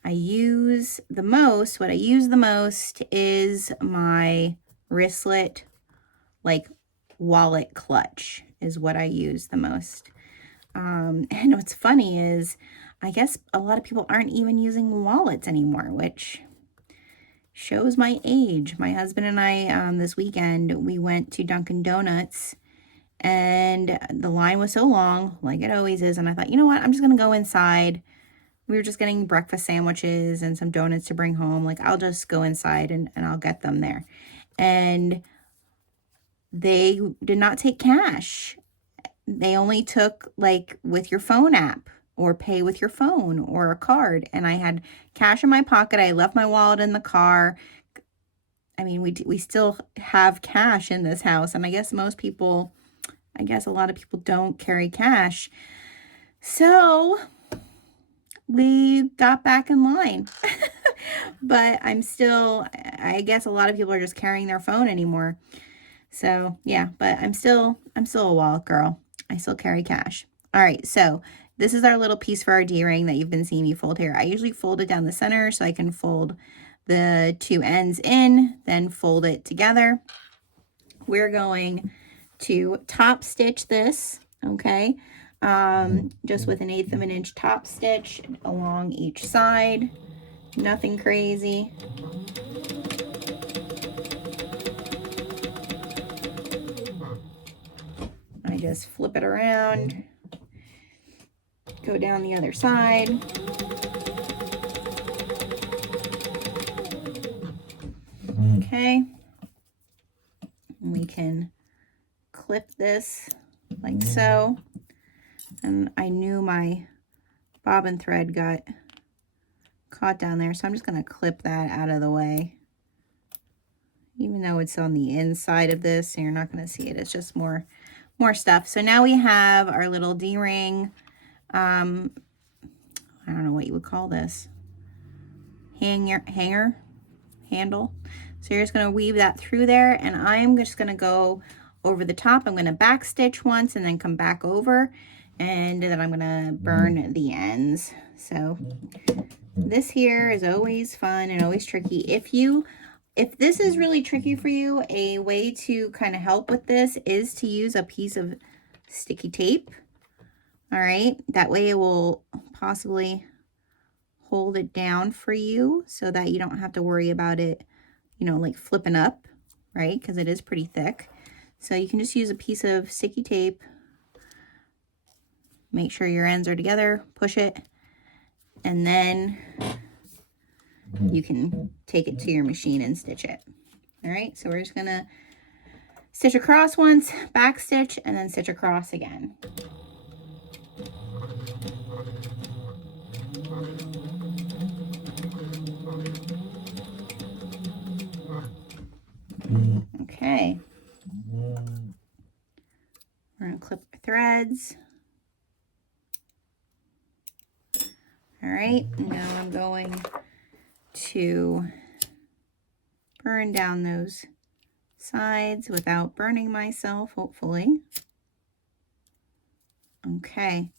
I use the most, what I use the most is my wristlet, like wallet clutch is what I use the most. And what's funny is I guess a lot of people aren't even using wallets anymore, which shows my age. My husband and I, this weekend, we went to Dunkin' Donuts and the line was so long, like it always is. And I thought, you know what? I'm just going to go inside. We were just getting breakfast sandwiches and some donuts to bring home. Like, I'll just go inside and I'll get them there. And they did not take cash. They only took like with your phone app or pay with your phone or a card. And I had cash in my pocket. I left my wallet in the car. I mean, we still have cash in this house. And I guess most people, I guess a lot of people don't carry cash. So we got back in line. But I'm still, I guess a lot of people are just carrying their phone anymore. So yeah, but I'm still a wallet girl. I still carry cash. All right, so this is our little piece for our D-ring that you've been seeing me fold here. I usually fold it down the center so I can fold the two ends in, then fold it together. We're going to top stitch this, okay? Just with 1/8 of an inch top stitch along each side. Nothing crazy. I just flip it around, go down the other side. Okay. And we can clip this like so. And I knew my bobbin thread got caught down there, so I'm just going to clip that out of the way. Even though it's on the inside of this, so you're not going to see it. It's just more stuff. So now we have our little D-ring. I don't know what you would call this. Handle. So you're just going to weave that through there, and I'm just going to go over the top. I'm going to back stitch once and then come back over, and then I'm going to burn the ends. So this here is always fun and always tricky. If this is really tricky for you, a way to kind of help with this is to use a piece of sticky tape. All right, that way it will possibly hold it down for you so that you don't have to worry about it, you know, like flipping up, right? Because it is pretty thick. So you can just use a piece of sticky tape. Make sure your ends are together, push it, and then you can take it to your machine and stitch it. All right, so we're just gonna stitch across once, back stitch, and then stitch across again. Okay. We're gonna clip our threads. All right, now I'm going to burn down those sides without burning myself, hopefully. Okay,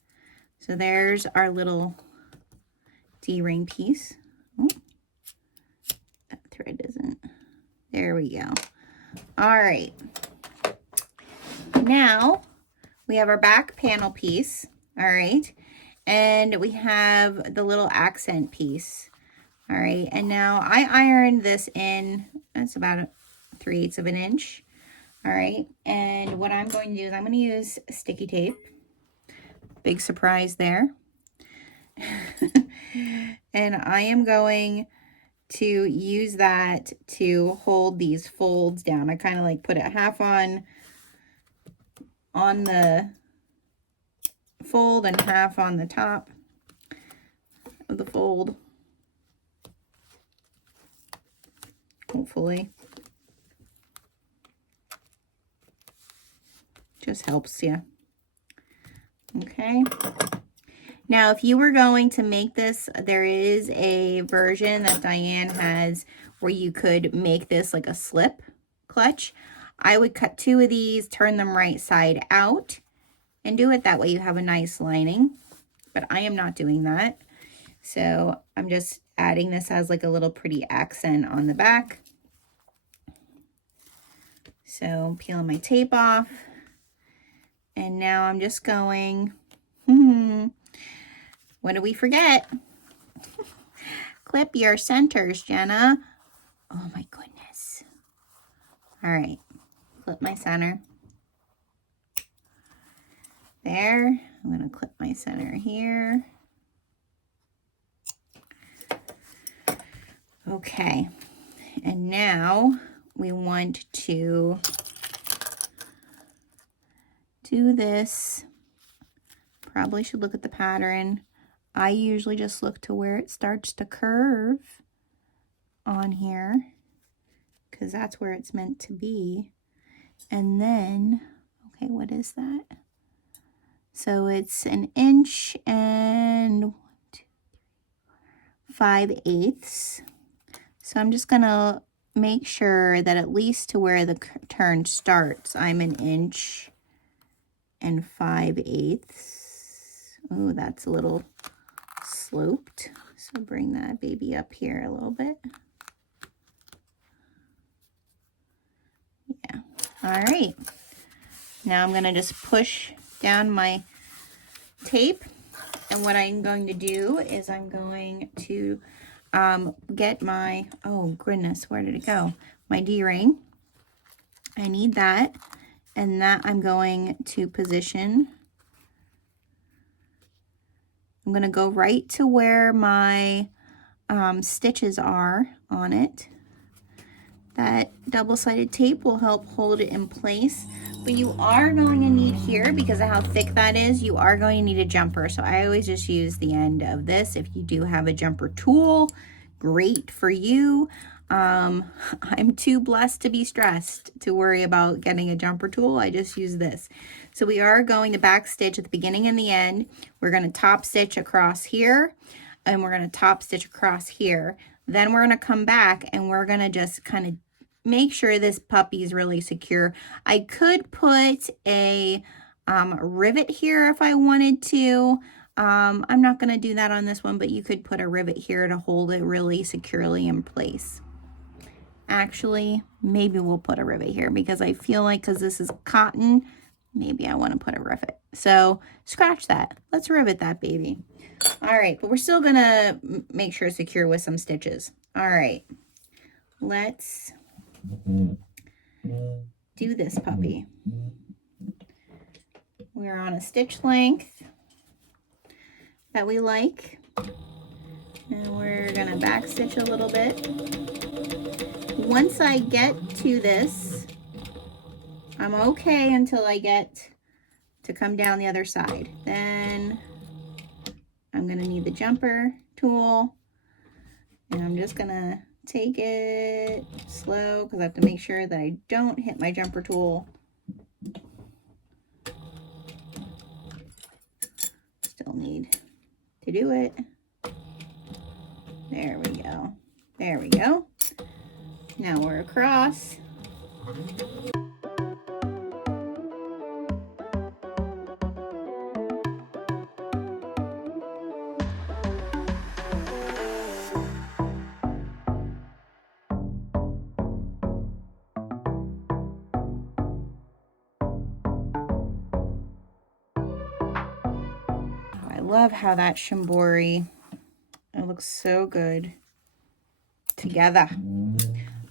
so there's our little D-ring piece. Oh, that thread isn't. There we go. All right. Now we have our back panel piece. All right. And we have the little accent piece. All right. And now I ironed this in, that's about 3/8 of an inch. All right. And what I'm going to do is I'm going to use sticky tape. Big surprise there. And I am going to use that to hold these folds down. I kind of like put it half on the fold and half on the top of the fold. Hopefully. Just helps you. Okay. Now, if you were going to make this, there is a version that Diane has where you could make this like a slip clutch. I would cut 2 of these, turn them right side out, and do it that way. You have a nice lining, but I am not doing that. So I'm just adding this as like a little pretty accent on the back. So peeling my tape off. And now I'm just going, what did we forget? Clip your centers, Jenna. Oh my goodness. All right, clip my center. There, I'm gonna clip my center here. Okay, and now we want to do this. Probably should look at the pattern. I usually just look to where it starts to curve on here, because that's where it's meant to be. And then, okay, what is that? So it's 1 inch and 5/8. So I'm just gonna make sure that at least to where the turn starts, I'm 1 inch and 5/8. Oh, that's a little sloped. So bring that baby up here a little bit. Yeah. All right. Now I'm gonna just push down my tape, and what I'm going to do is I'm going to get my, oh goodness, where did it go? My D-ring. I need that, and that I'm going to position. I'm going to go right to where my stitches are on it. That double-sided tape will help hold it in place. But you are going to need here, because of how thick that is, you are going to need a jumper. So I always just use the end of this. If you do have a jumper tool, great for you. I'm too blessed to be stressed to worry about getting a jumper tool. I just use this. So we are going to back stitch at the beginning and the end. We're going to top stitch across here, and we're going to top stitch across here. Then we're going to come back and we're going to just kind of make sure this puppy is really secure. I could put a rivet here if I wanted to. I'm not going to do that on this one, but you could put a rivet here to hold it really securely in place. Actually, maybe we'll put a rivet here, because I feel like, because this is cotton, maybe I want to put a rivet. So scratch that. Let's rivet that baby. All right, but we're still going to make sure it's secure with some stitches. All right, let's do this puppy. We're on a stitch length that we like, and we're gonna back stitch a little bit. Once I get to this, I'm okay until I get to come down the other side. Then I'm gonna need the jumper tool, and I'm just gonna take it slow, because I have to make sure that I don't hit my jumper tool. Still need to do it. There we go. There we go. Now we're across. love how that shibori, it looks so good together.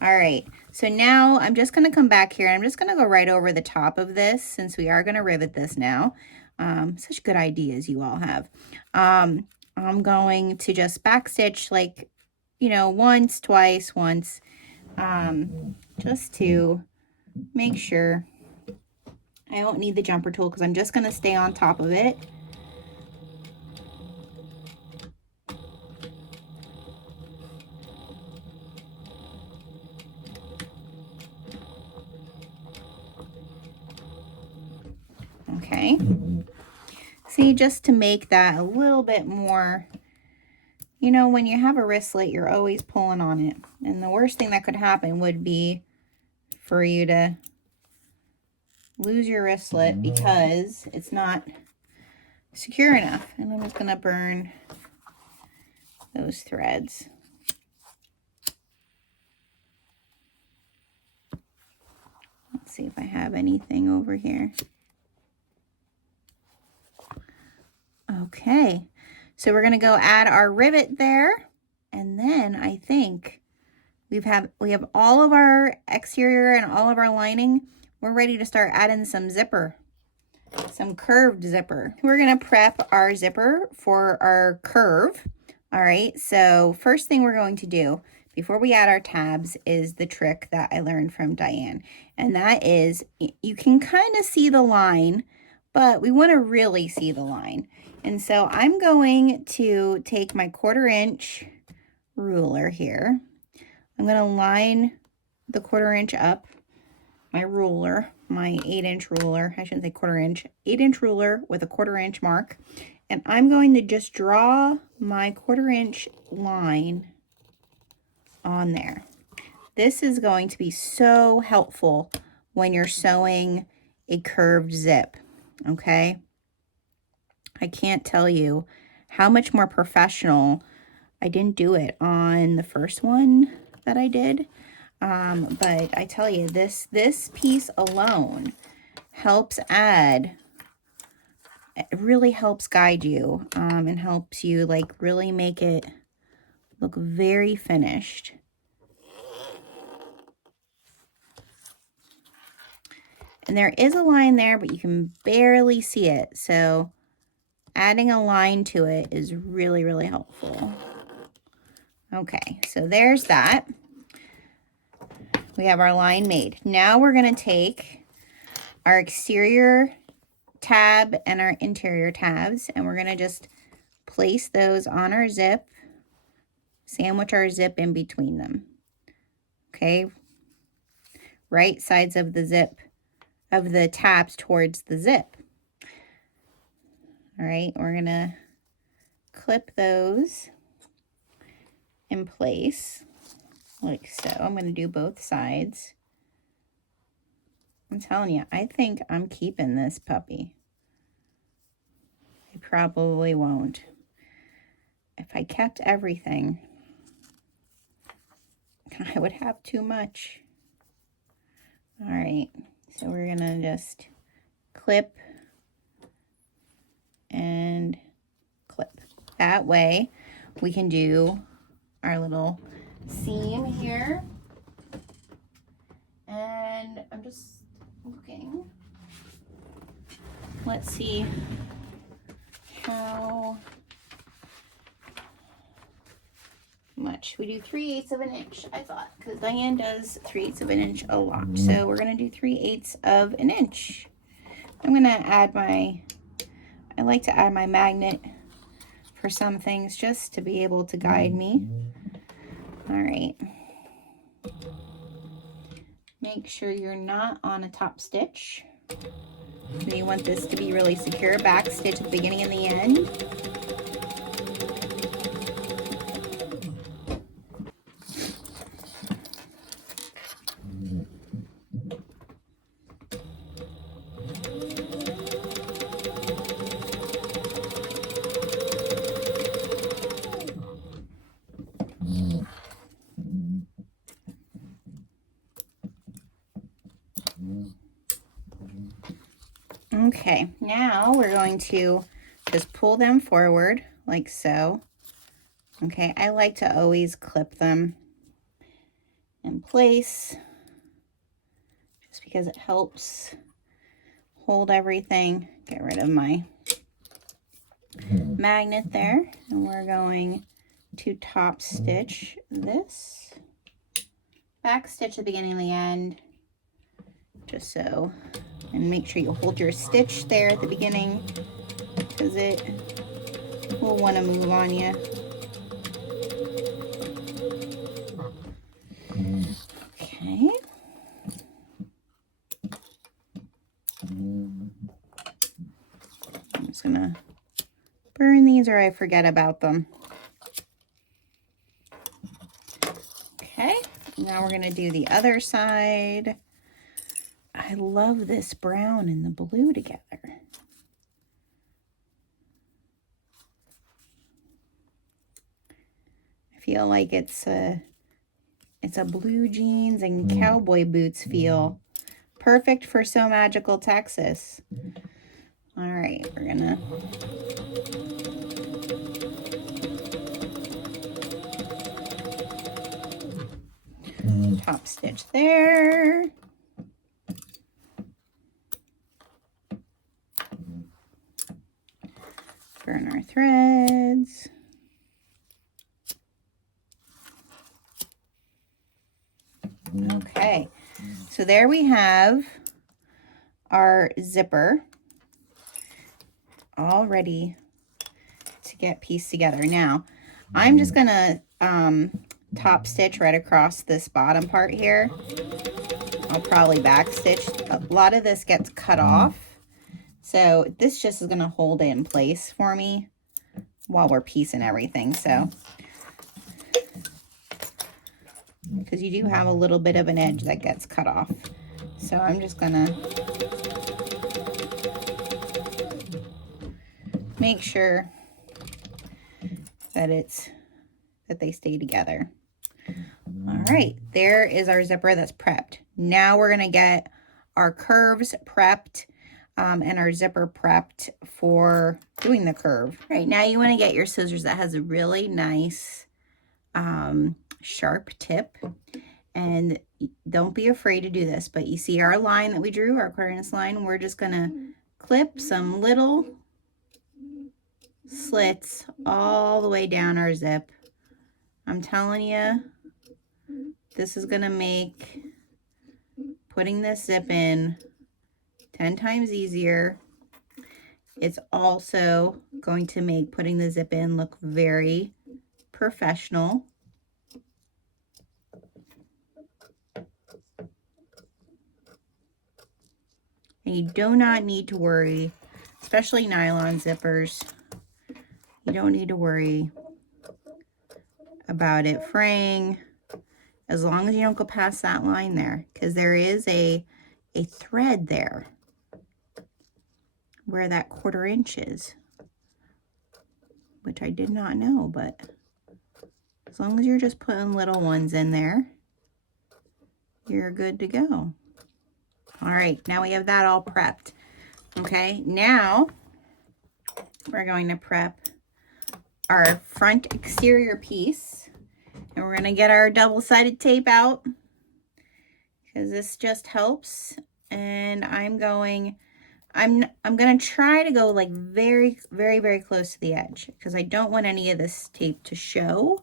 All right, so now I'm just going to come back here. I'm just going to go right over the top of this since we are going to rivet this now. Such good ideas you all have. I'm going to just backstitch like, you know, once, twice, once, just to make sure. I don't need the jumper tool because I'm just going to stay on top of it. Okay. See, just to make that a little bit more, you know, when you have a wristlet, you're always pulling on it. And the worst thing that could happen would be for you to lose your wristlet because it's not secure enough. And I'm just going to burn those threads. Let's see if I have anything over here. Okay, so we're going to go add our rivet there. And then I think we have all of our exterior and all of our lining. We're ready to start adding some zipper, some curved zipper. We're going to prep our zipper for our curve. All right, so first thing we're going to do before we add our tabs is the trick that I learned from Diane. And that is, you can kind of see the line, but we want to really see the line. And so I'm going to take my 1/4 inch ruler here. I'm going to line the 1/4 inch up, my ruler, my 8-inch ruler. I shouldn't say 1/4 inch, 8-inch ruler with a 1/4 inch mark. And I'm going to just draw my 1/4 inch line on there. This is going to be so helpful when you're sewing a curved zip, okay? I can't tell you how much more professional. I didn't do it on the first one that I did, but I tell you, this piece alone helps add, it really helps guide you, and helps you like really make it look very finished. And there is a line there, but you can barely see it, so adding a line to it is really, really helpful. Okay, so there's that. We have our line made. Now we're going to take our exterior tab and our interior tabs, and we're going to just place those on our zip, sandwich our zip in between them. Okay, right sides of the zip, of the tabs towards the zip. All right, we're going to clip those in place like so. I'm going to do both sides. I'm telling you, I think I'm keeping this puppy. I probably won't. If I kept everything, I would have too much. All right, so we're going to just clip and clip. That way we can do our little seam here. And I'm just looking. Let's see how much. We do 3/8 of an inch, I thought, because Diane does 3/8 of an inch a lot. So we're going to do 3/8 of an inch. I'm going to add my, I like to add my magnet for some things just to be able to guide me. All right. Make sure you're not on a top stitch. So you want this to be really secure. Back stitch at the beginning and the end. Okay, now we're going to just pull them forward like so. Okay, I like to always clip them in place just because it helps hold everything. Get rid of my magnet there, and we're going to top stitch this, back stitch the beginning and the end, just so, and make sure you hold your stitch there at the beginning because it will want to move on you. Okay. I'm just gonna burn these or I forget about them. Okay, now we're gonna do the other side. I love this brown and the blue together. I feel like it's a blue jeans and cowboy boots feel. Perfect for So Magical, Texas. All right, we're gonna top stitch there. Burn our threads. Okay, so there we have our zipper all ready to get pieced together. Now, I'm just gonna top stitch right across this bottom part here. I'll probably back stitch. A lot of this gets cut off, so this just is gonna hold it in place for me while we're piecing everything. So, because you do have a little bit of an edge that gets cut off. So I'm just gonna make sure that they stay together. All right, there is our zipper that's prepped. Now we're gonna get our curves prepped and our zipper prepped for doing the curve. All right, now you wanna get your scissors that has a really nice sharp tip, and don't be afraid to do this, but you see our line that we drew, our quarter-inch line, we're just gonna clip some little slits all the way down our zip. I'm telling you, this is gonna make putting this zip in 10 times easier. It's also going to make putting the zip in look very professional. And you do not need to worry, especially nylon zippers, you don't need to worry about it fraying as long as you don't go past that line there, because there is a thread there where that quarter-inch is, which I did not know, but as long as you're just putting little ones in there, you're good to go. All right, now we have that all prepped. Okay, now we're going to prep our front exterior piece, and we're gonna get our double-sided tape out because this just helps. And I'm gonna try to go like very, very, very close to the edge because I don't want any of this tape to show.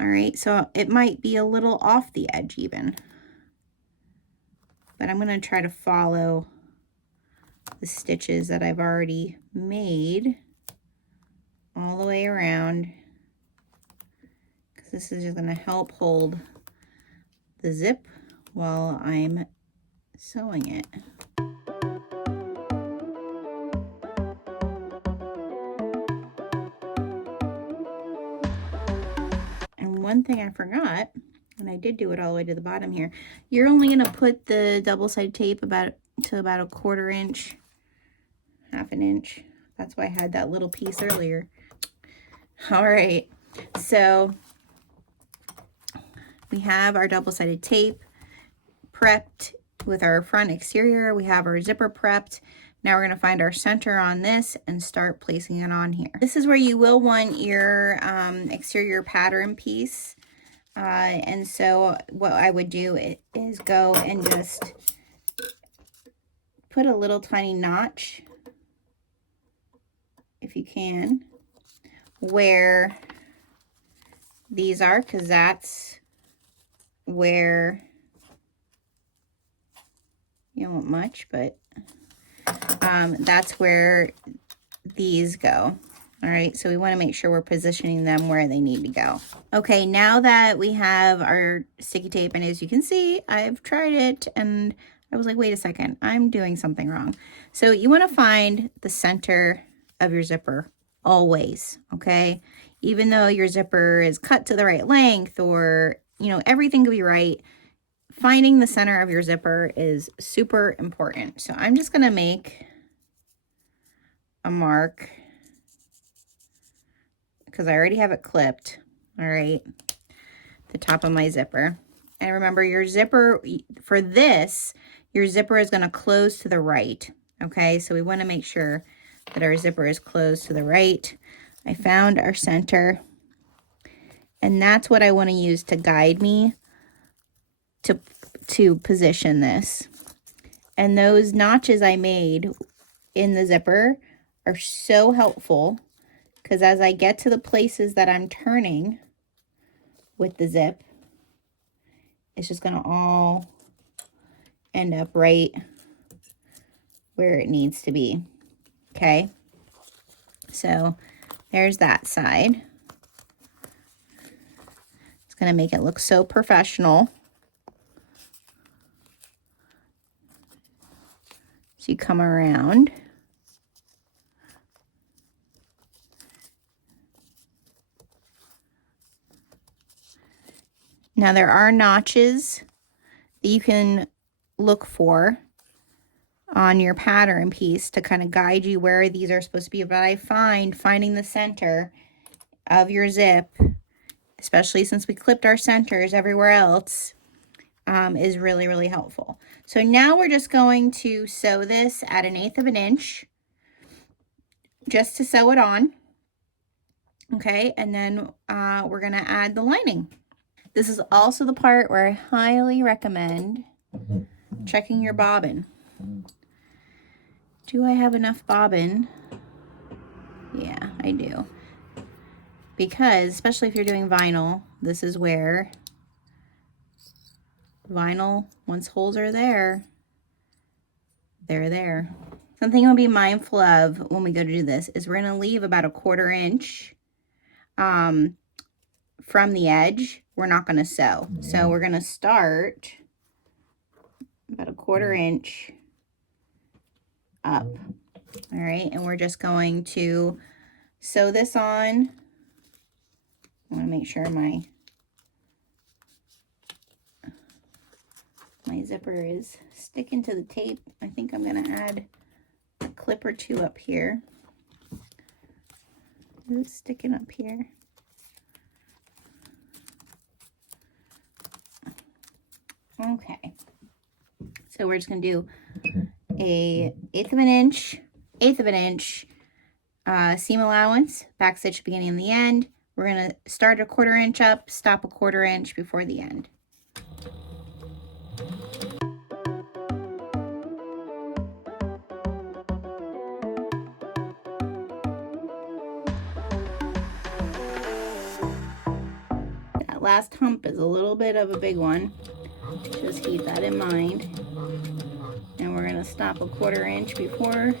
All right, so it might be a little off the edge even, but I'm gonna try to follow the stitches that I've already made all the way around, because this is just gonna help hold the zip while I'm sewing it. And one thing I forgot, and I did do it all the way to the bottom here, you're only gonna put the double-sided tape about a quarter-inch, half an inch. That's why I had that little piece earlier. All right, so we have our double-sided tape prepped with our front exterior. We have our zipper prepped. Now we're going to find our center on this and start placing it on here. This is where you will want your exterior pattern piece. And so what I would do is go and just put a little tiny notch, if you can, where these are, because that's where you don't want much, but that's where these go. All right, so we want to make sure we're positioning them where they need to go. Okay, now that we have our sticky tape, and as you can see, I've tried it and I was like, wait a second, I'm doing something wrong. So you want to find the center of your zipper always, okay? Even though your zipper is cut to the right length, or, you know, everything could be right, finding the center of your zipper is super important. So I'm just going to make a mark because I already have it clipped, all right, the top of my zipper. And remember, your zipper, for this, your zipper is going to close to the right, okay? So we want to make sure that our zipper is closed to the right. I found our center, and that's what I want to use to guide me to position this. And those notches I made in the zipper are so helpful, because as I get to the places that I'm turning with the zip, it's just going to all end up right where it needs to be. Okay, so there's that side. It's going to make it look so professional. So you come around. Now there are notches that you can look for on your pattern piece to kind of guide you where these are supposed to be. But I find finding the center of your zip, especially since we clipped our centers everywhere else, is really, really helpful. So now we're just going to sew this at 1/8 of an inch, just to sew it on. Okay, and then we're going to add the lining. This is also the part where I highly recommend checking your bobbin. Do I have enough bobbin? Yeah, I do. Because, especially if you're doing vinyl, this is where vinyl, once holes are there, they're there. Something we'll be mindful of when we go to do this is we're going to leave about 1/4 inch from the edge. We're not going to sew. So we're going to start about 1/4 inch up. All right, and we're just going to sew this on. I want to make sure my zipper is sticking to the tape. I think I'm going to add a clip or two up here. Is it sticking up here? Okay. So we're just going to do a 1/8 of an inch seam allowance, back stitch beginning and the end. We're going to start 1/4 inch up, stop 1/4 inch before the end. That last hump is a little bit of a big one. Just keep that in mind. And we're going to stop 1/4 inch before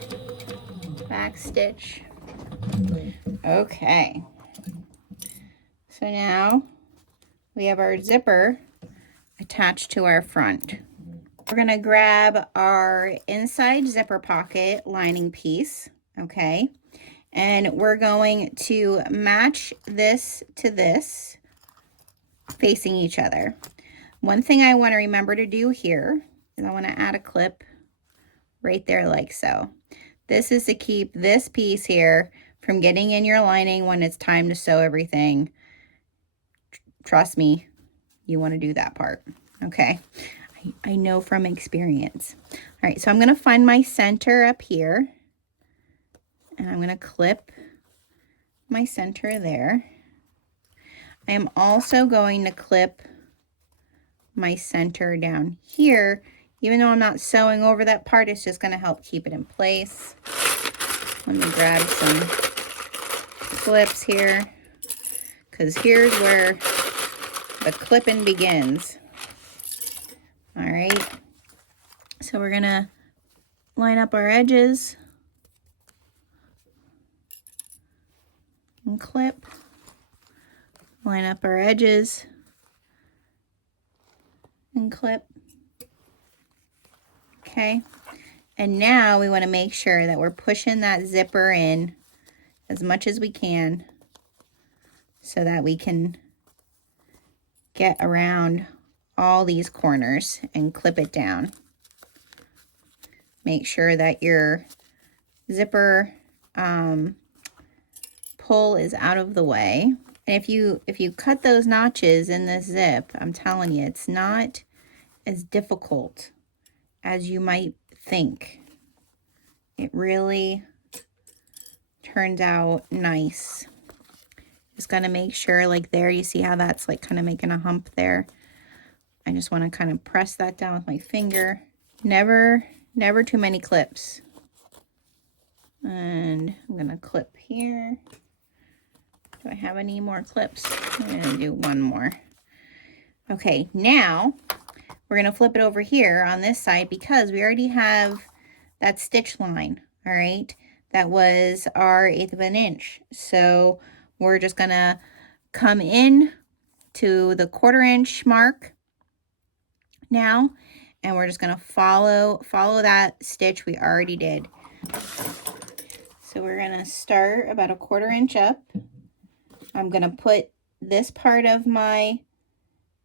back stitch. Okay. So now we have our zipper attached to our front. We're going to grab our inside zipper pocket lining piece, okay? And we're going to match this to this, facing each other. One thing I want to remember to do here is I want to add a clip right there like so. This is to keep this piece here from getting in your lining when it's time to sew everything. Trust me, you want to do that part. Okay. I I know from experience. All right, so I'm gonna find my center up here, and I'm gonna clip my center there. I am also going to clip my center down here. Even though I'm not sewing over that part, it's just gonna help keep it in place. Let me grab some clips here, because here's where the clipping begins. All right, so we're gonna line up our edges and clip, line up our edges and clip. Okay, and now we want to make sure that we're pushing that zipper in as much as we can so that we can get around all these corners and clip it down. Make sure that your zipper pull is out of the way. And if you cut those notches in this zip, I'm telling you, it's not as difficult as you might think. It really turns out nice. Just gotta make sure, like there, you see how that's like kind of making a hump there. I just want to kind of press that down with my finger. Never too many clips. And I'm gonna clip here. Do I have any more clips? I'm gonna do one more. Okay, now we're gonna flip it over here on this side because we already have that stitch line, all right? That was our 1/8 of an inch. So we're just gonna come in to the 1/4 inch mark now, and we're just gonna follow that stitch we already did. So we're gonna start about a 1/4 inch up. I'm gonna put this part of my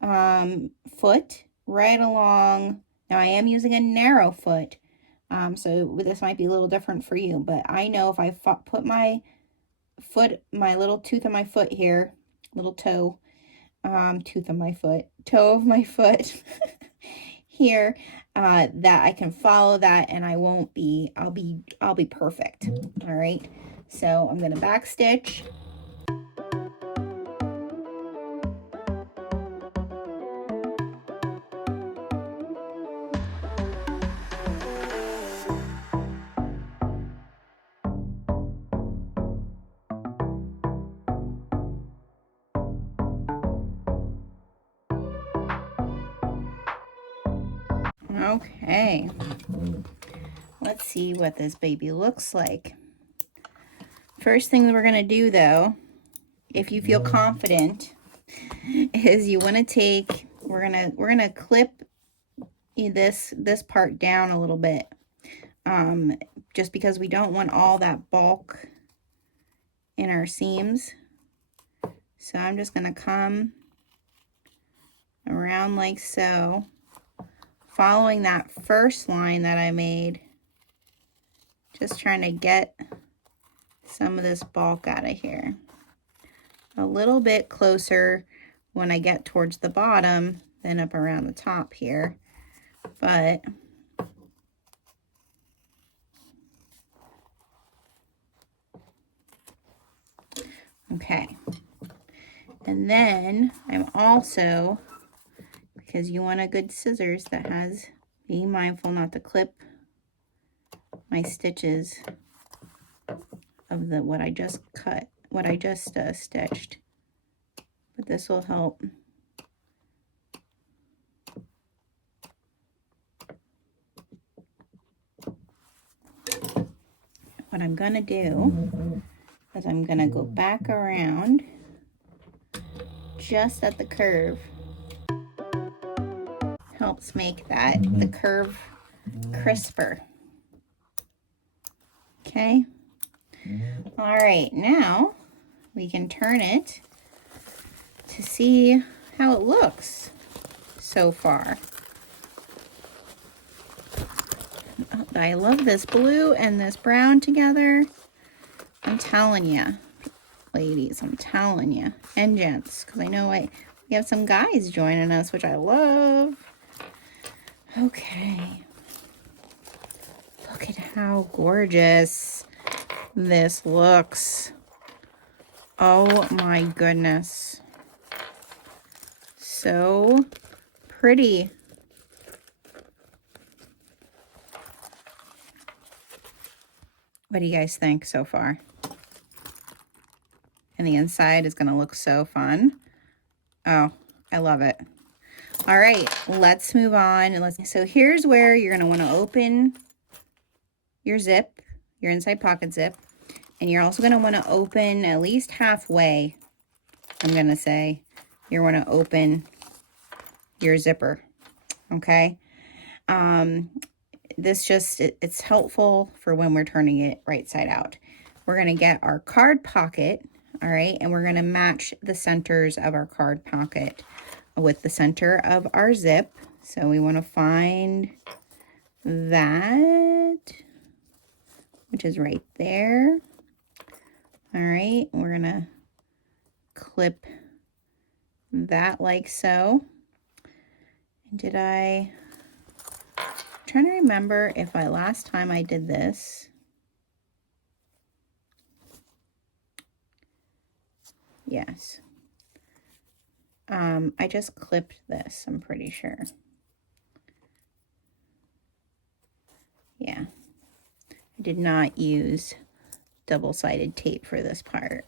foot right along. Now I am using a narrow foot, so this might be a little different for you, but I know if I put my foot, my little tooth of my foot here, little toe, tooth of my foot, toe of my foot here, that I can follow that and I'll be perfect. All right, so I'm gonna back stitch. Okay, let's see what this baby looks like. First thing that we're gonna do though, if you feel confident, is you want to take, we're gonna clip this part down a little bit, just because we don't want all that bulk in our seams. So I'm just gonna come around like so, following that first line that I made, just trying to get some of this bulk out of here. A little bit closer when I get towards the bottom than up around the top here, but okay. And then I'm also, because you want a good scissors that has, be mindful not to clip my stitches of what I just cut, what I just stitched, but this will help. What I'm gonna do is I'm gonna go back around just at the curve. Helps make the curve crisper. Okay. All right, now we can turn it to see how it looks so far. I love this blue and this brown together. I'm telling you, ladies, I'm telling you, and gents, because I know we have some guys joining us, which I love. Okay. Look at how gorgeous this looks. Oh my goodness. So pretty. What do you guys think so far? And the inside is going to look so fun. Oh, I love it. All right, let's move on. And so here's where you're going to want to open your zip, your inside pocket zip. And you're also going to want to open at least halfway. I'm going to say you're going to open your zipper. Okay. This just, it's helpful for when we're turning it right side out. We're going to get our card pocket. All right. And we're going to match the centers of our card pocket with the center of our zip. So we want to find that, which is right there. All right. We're going to clip that like so. And I'm trying to remember if last time I did this. Yes. I just clipped this, I'm pretty sure. Yeah. I did not use double-sided tape for this part.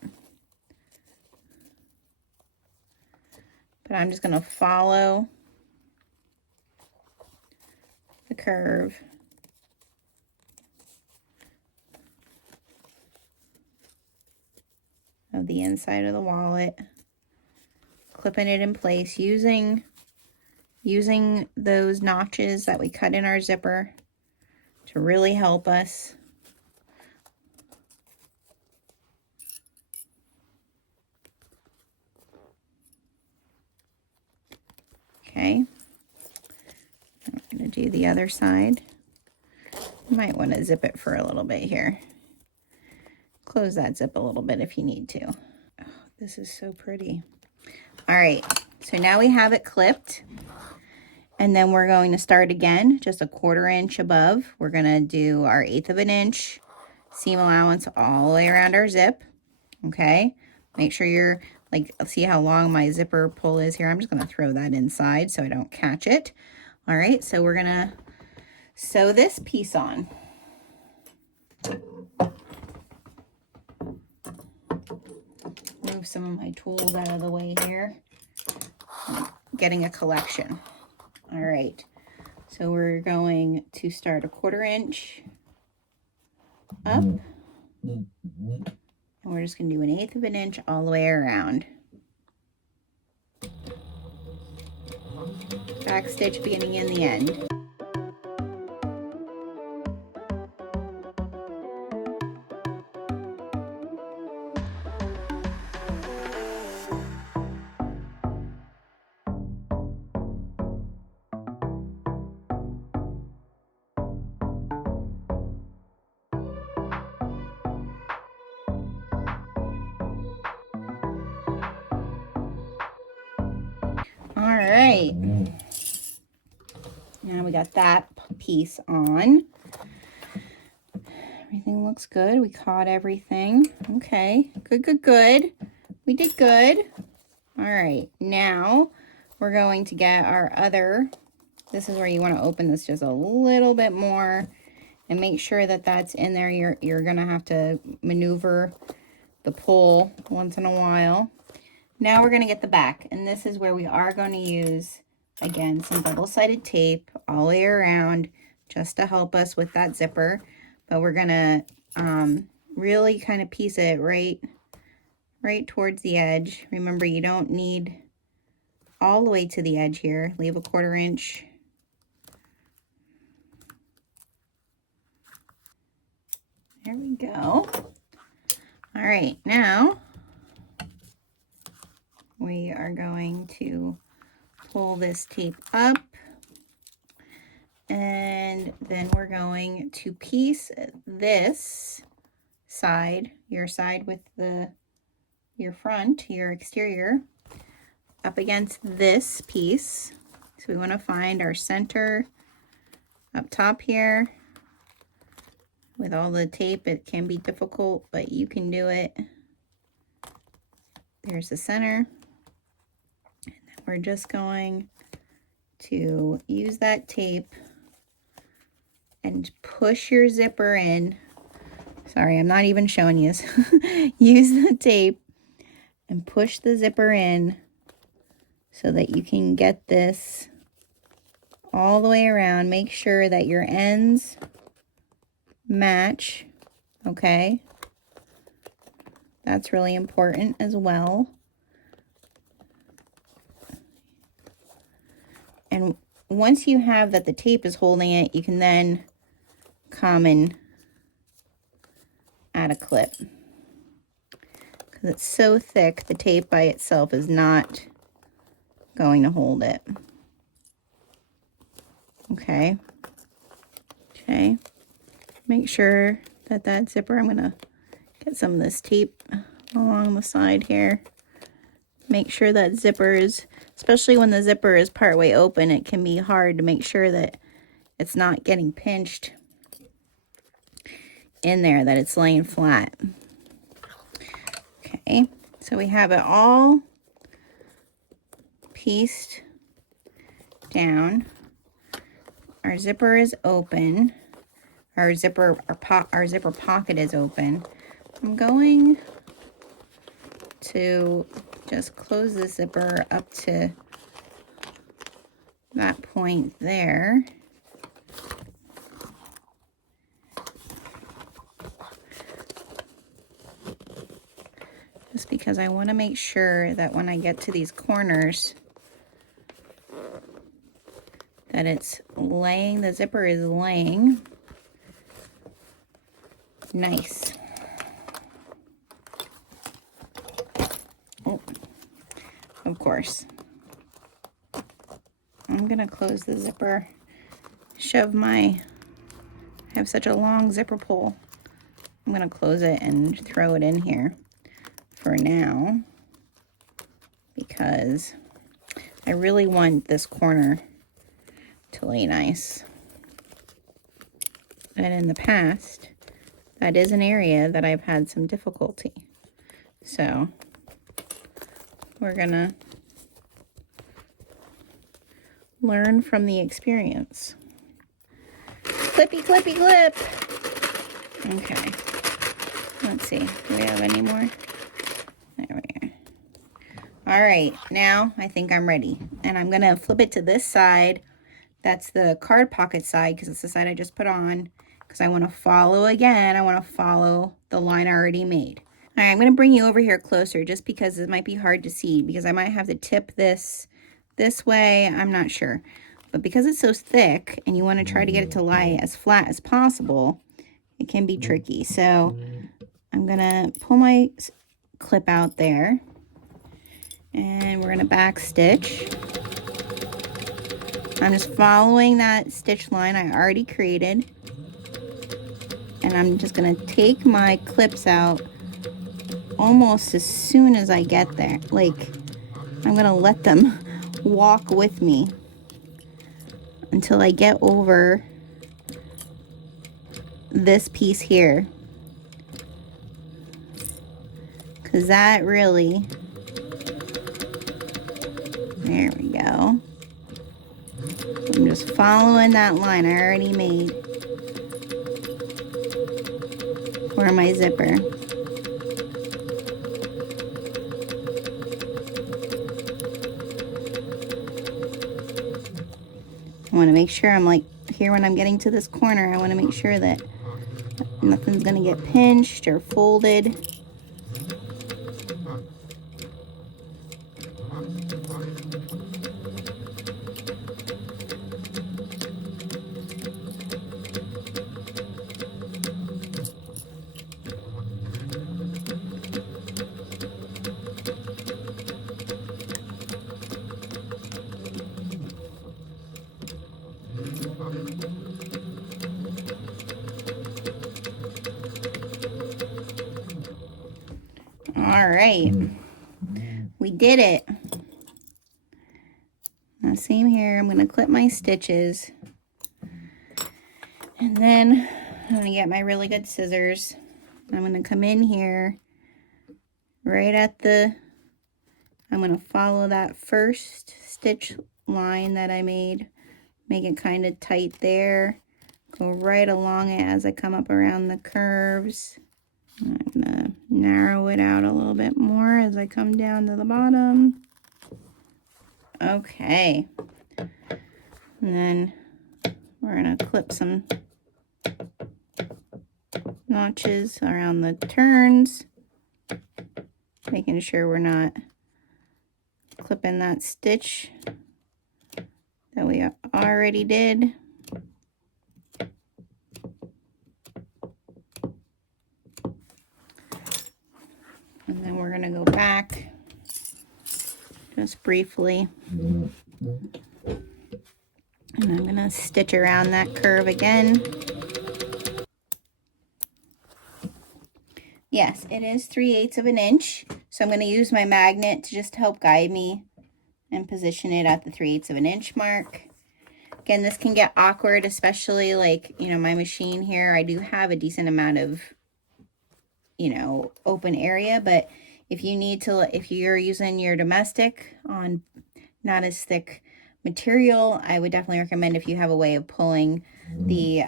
But I'm just going to follow the curve. Of the inside of the wallet, clipping it in place using those notches that we cut in our zipper to really help us. Okay, I'm going to do the other side. You might want to zip it for a little bit here. Close that zip a little bit if you need to. Oh, this is so pretty. All right, so now we have it clipped. And then we're going to start again, just a 1/4 inch above. We're going to do our 1/8 of an inch seam allowance all the way around our zip. Okay, make sure you're like, see how long my zipper pull is here. I'm just going to throw that inside so I don't catch it. All right, so we're going to sew this piece on. Move some of my tools out of the way here. I'm getting a collection. All right, so we're going to start a 1/4 inch up. And we're just going to do an 1/8 of an inch all the way around. Back stitch beginning in the end. All right, now we got that piece on. Everything looks good. We caught everything. Okay, good. We did good. All right, now we're going to get our other, this is where you want to open this just a little bit more and make sure that that's in there. You're going to have to maneuver the pull once in a while. Now we're going to get the back, and this is where we are going to use, again, some double-sided tape all the way around just to help us with that zipper. But we're going to really kind of piece it right towards the edge. Remember, you don't need all the way to the edge here. Leave a 1/4 inch. There we go. All right, now we are going to pull this tape up, and then we're going to piece this side, your side with your front, your exterior, up against this piece. So we want to find our center up top here. With all the tape, it can be difficult, but you can do it. There's the center. And then we're just going to use that tape and push your zipper in. Sorry, I'm not even showing you this. Use the tape and push the zipper in so that you can get this all the way around. Make sure that your ends match, okay? That's really important as well. And once you have that the tape is holding it, you can then come and add a clip. Because it's so thick, the tape by itself is not going to hold it. Okay. Okay. Make sure that that zipper, I'm going to get some of this tape along the side here. Make sure that zipper is, especially when the zipper is partway open, it can be hard to make sure that it's not getting pinched in there, that it's laying flat. Okay, so we have it all pieced down. Our zipper is open. Our zipper pocket is open. I'm going to just close the zipper up to that point there. Just because I want to make sure that when I get to these corners that it's laying, the zipper is laying nice. Oh, of course. I'm gonna close the zipper, I have such a long zipper pull. I'm gonna close it and throw it in here for now because I really want this corner to lay nice. And in the past, that is an area that I've had some difficulty. So we're gonna learn from the experience. Clippy, clippy, clip. Okay. Let's see. Do we have any more? There we are. All right. Now I think I'm ready. And I'm going to flip it to this side. That's the card pocket side because it's the side I just put on. Because I want to follow again. I want to follow the line I already made. All right. I'm going to bring you over here closer just because it might be hard to see. Because I might have to tip this way. I'm not sure. But because it's so thick and you want to try to get it to lie as flat as possible, it can be tricky. So I'm going to pull my clip out there and we're going to back stitch. I'm just following that stitch line I already created. And I'm just going to take my clips out almost as soon as I get there. Like, I'm going to let them walk with me until I get over this piece here, because that really, there we go. I'm just following that line I already made for my zipper. I want to make sure I'm like here when I'm getting to this corner. I want to make sure that nothing's going to get pinched or folded. All right, we did it. Now same here, I'm going to clip my stitches And then I'm gonna get my really good scissors. I'm gonna come in here right at the, I'm gonna follow that first stitch line that I made, make it kind of tight there, go right along it as I come up around the curves. I'm gonna narrow it out a little bit more as I come down to the bottom. Okay, and then we're gonna clip some notches around the turns, making sure we're not clipping that stitch that we already did. And then we're gonna go back just briefly. And I'm gonna stitch around that curve again. Yes, it is 3/8 of an inch. So I'm gonna use my magnet to just help guide me and position it at the 3/8 of an inch mark. Again, this can get awkward, especially like, you know, my machine here, I do have a decent amount of, you know, open area, but if you need to, if you're using your domestic on not as thick material, I would definitely recommend, if you have a way of pulling the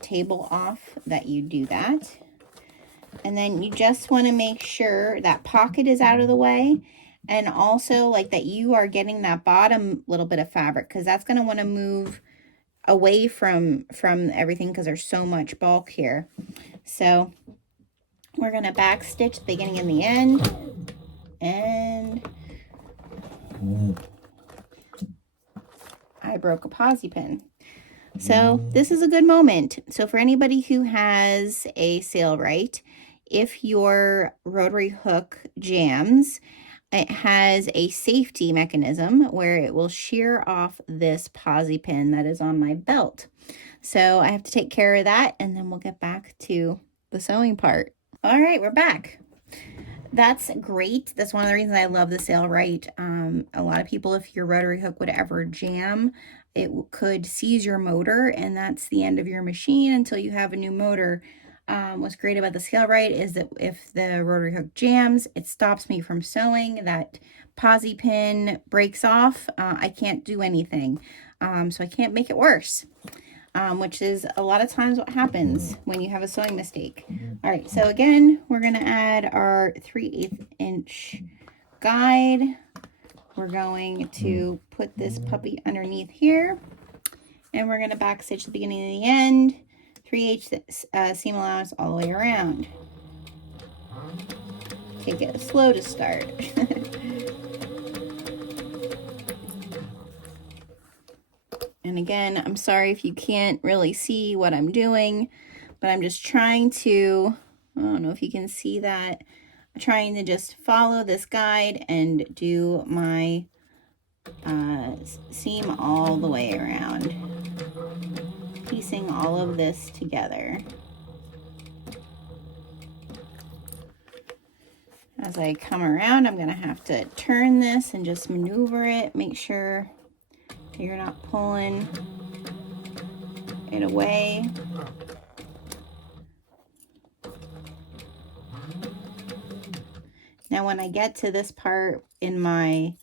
table off, that you do that. And then you just want to make sure that pocket is out of the way, and also like that you are getting that bottom little bit of fabric, because that's going to want to move away from everything because there's so much bulk here. So we're going to back stitch the beginning and the end, and I broke a Posi pin. So this is a good moment. So for anybody who has a Sailrite, if your rotary hook jams, it has a safety mechanism where it will shear off this Posi pin that is on my belt. So I have to take care of that, and then we'll get back to the sewing part. All right, we're back. That's great. That's one of the reasons I love the Sailrite. A lot of people, if your rotary hook would ever jam, it could seize your motor, and that's the end of your machine until you have a new motor. What's great about the Sailrite is that if the rotary hook jams, it stops me from sewing. That Posi pin breaks off, I can't do anything. So I can't make it worse, which is a lot of times what happens when you have a sewing mistake. All right, so again, we're gonna add our 3/8 inch guide. We're going to put this puppy underneath here, and we're gonna back stitch the beginning and the end, 3/8 seam allowance all the way around. Take it slow to start. And again, I'm sorry if you can't really see what I'm doing, but I'm just trying to, I don't know if you can see that, I'm trying to just follow this guide and do my seam all the way around, piecing all of this together. As I come around, I'm gonna have to turn this and just maneuver it, make sure you're not pulling it away. Now when I get to this part in my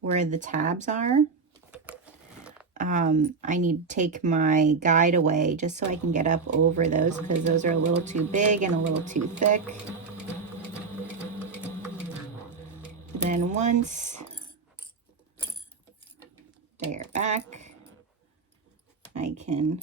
where the tabs are, I need to take my guide away just so I can get up over those, because those are a little too big and a little too thick. Then once they are back, I can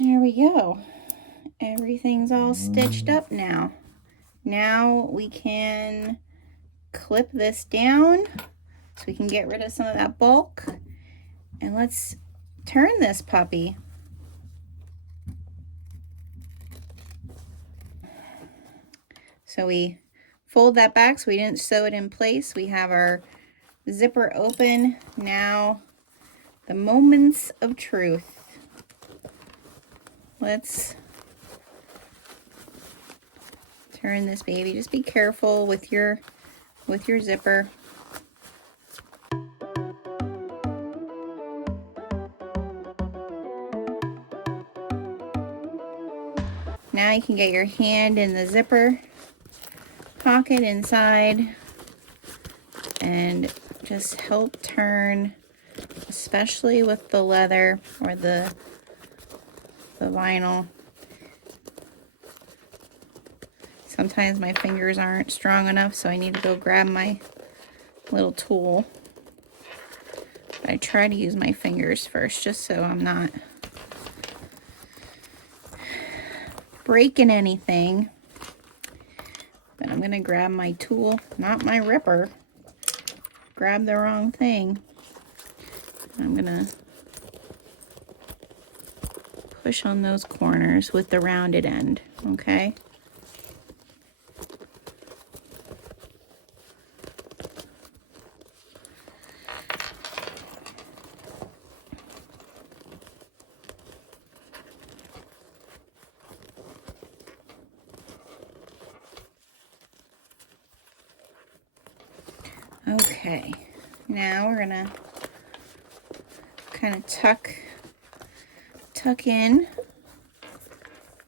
there we go. Everything's all stitched up now. Now we can clip this down so we can get rid of some of that bulk. And let's turn this puppy. So we fold that back so we didn't sew it in place. We have our zipper open. Now, the moments of truth. Let's turn this baby. Just be careful with your zipper. Now you can get your hand in the zipper pocket inside and just help turn, especially with the leather or the vinyl. Sometimes my fingers aren't strong enough, so I need to go grab my little tool. But I try to use my fingers first, just so I'm not breaking anything. But I'm gonna grab my tool, not my ripper. Grab the wrong thing. I'm gonna push on those corners with the rounded end, okay? Okay, now we're gonna kind of tuck in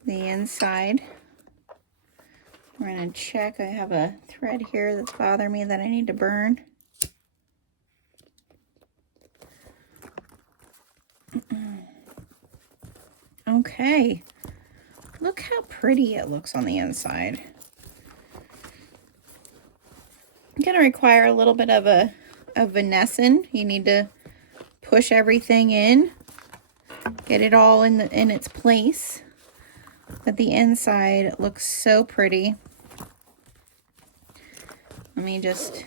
the inside. We're gonna check. I have a thread here that's bothering me that I need to burn. Okay, look how pretty it looks on the inside. Gonna require a little bit of a finessing. You need to push everything in, get it all in its place. But the inside looks so pretty. Let me just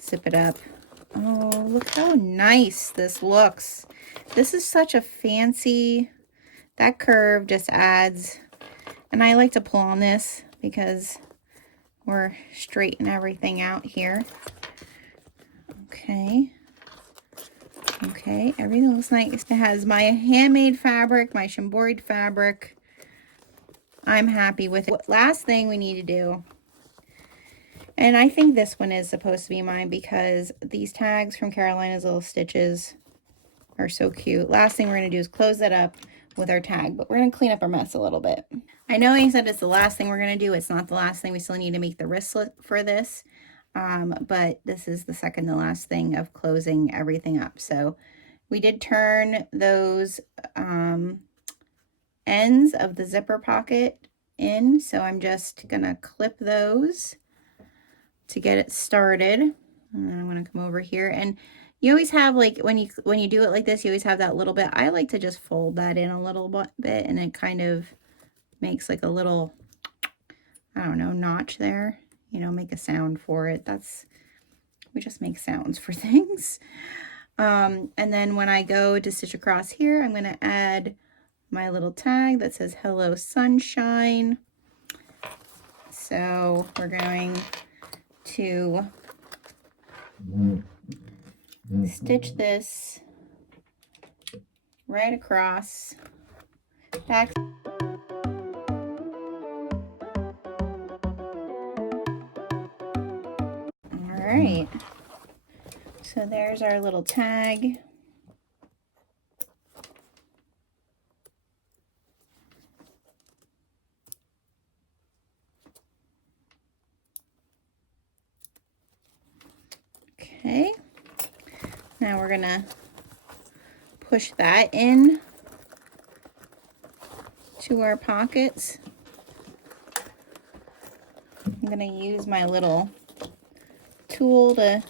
zip it up. Oh, look how nice this looks. This is such a fancy, that curve just adds, and I like to pull on this because we're straightening everything out here. Okay. Okay, everything looks nice. It has my handmade fabric, my embroidered fabric. I'm happy with it. Last thing we need to do, and I think this one is supposed to be mine because these tags from Carolina's Little Stitches are so cute. Last thing we're going to do is close that up with our tag, but we're going to clean up our mess a little bit. I know I said it's the last thing we're going to do. It's not the last thing. We still need to make the wristlet for this, but this is the second to last thing of closing everything up. So we did turn those ends of the zipper pocket in, so I'm just going to clip those to get it started. And then I'm going to come over here, and you always have, like, when you do it like this, you always have that little bit. I like to just fold that in a little bit, and it kind of makes like a little, I don't know, notch there. You know, make a sound for it. We just make sounds for things. And then when I go to stitch across here, I'm going to add my little tag that says Hello Sunshine. So we're going to stitch this right across back. All right, so there's our little tag. Okay, now we're gonna push that in to our pockets. I'm gonna use my little tool to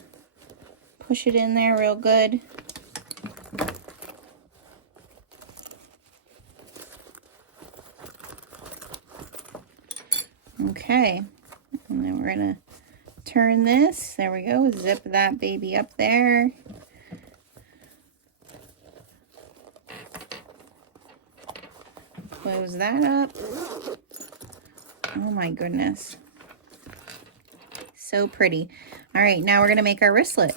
push it in there real good. Okay, and then we're gonna turn this. There we go. Zip that baby up there. Close that up. Oh my goodness. So pretty. All right, now we're gonna make our wristlet.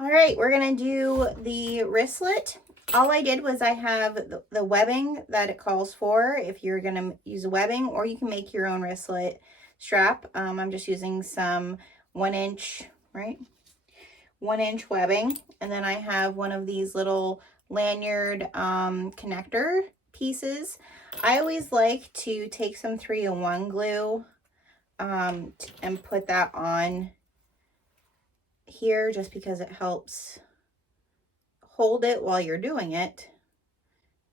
All right, we're gonna do the wristlet. All I did was I have the webbing that it calls for if you're gonna use webbing, or you can make your own wristlet strap. I'm just using some 1-inch, right? 1-inch webbing. And then I have one of these little lanyard connector pieces. I always like to take some 3-in-1 glue and put that on here just because it helps hold it while you're doing it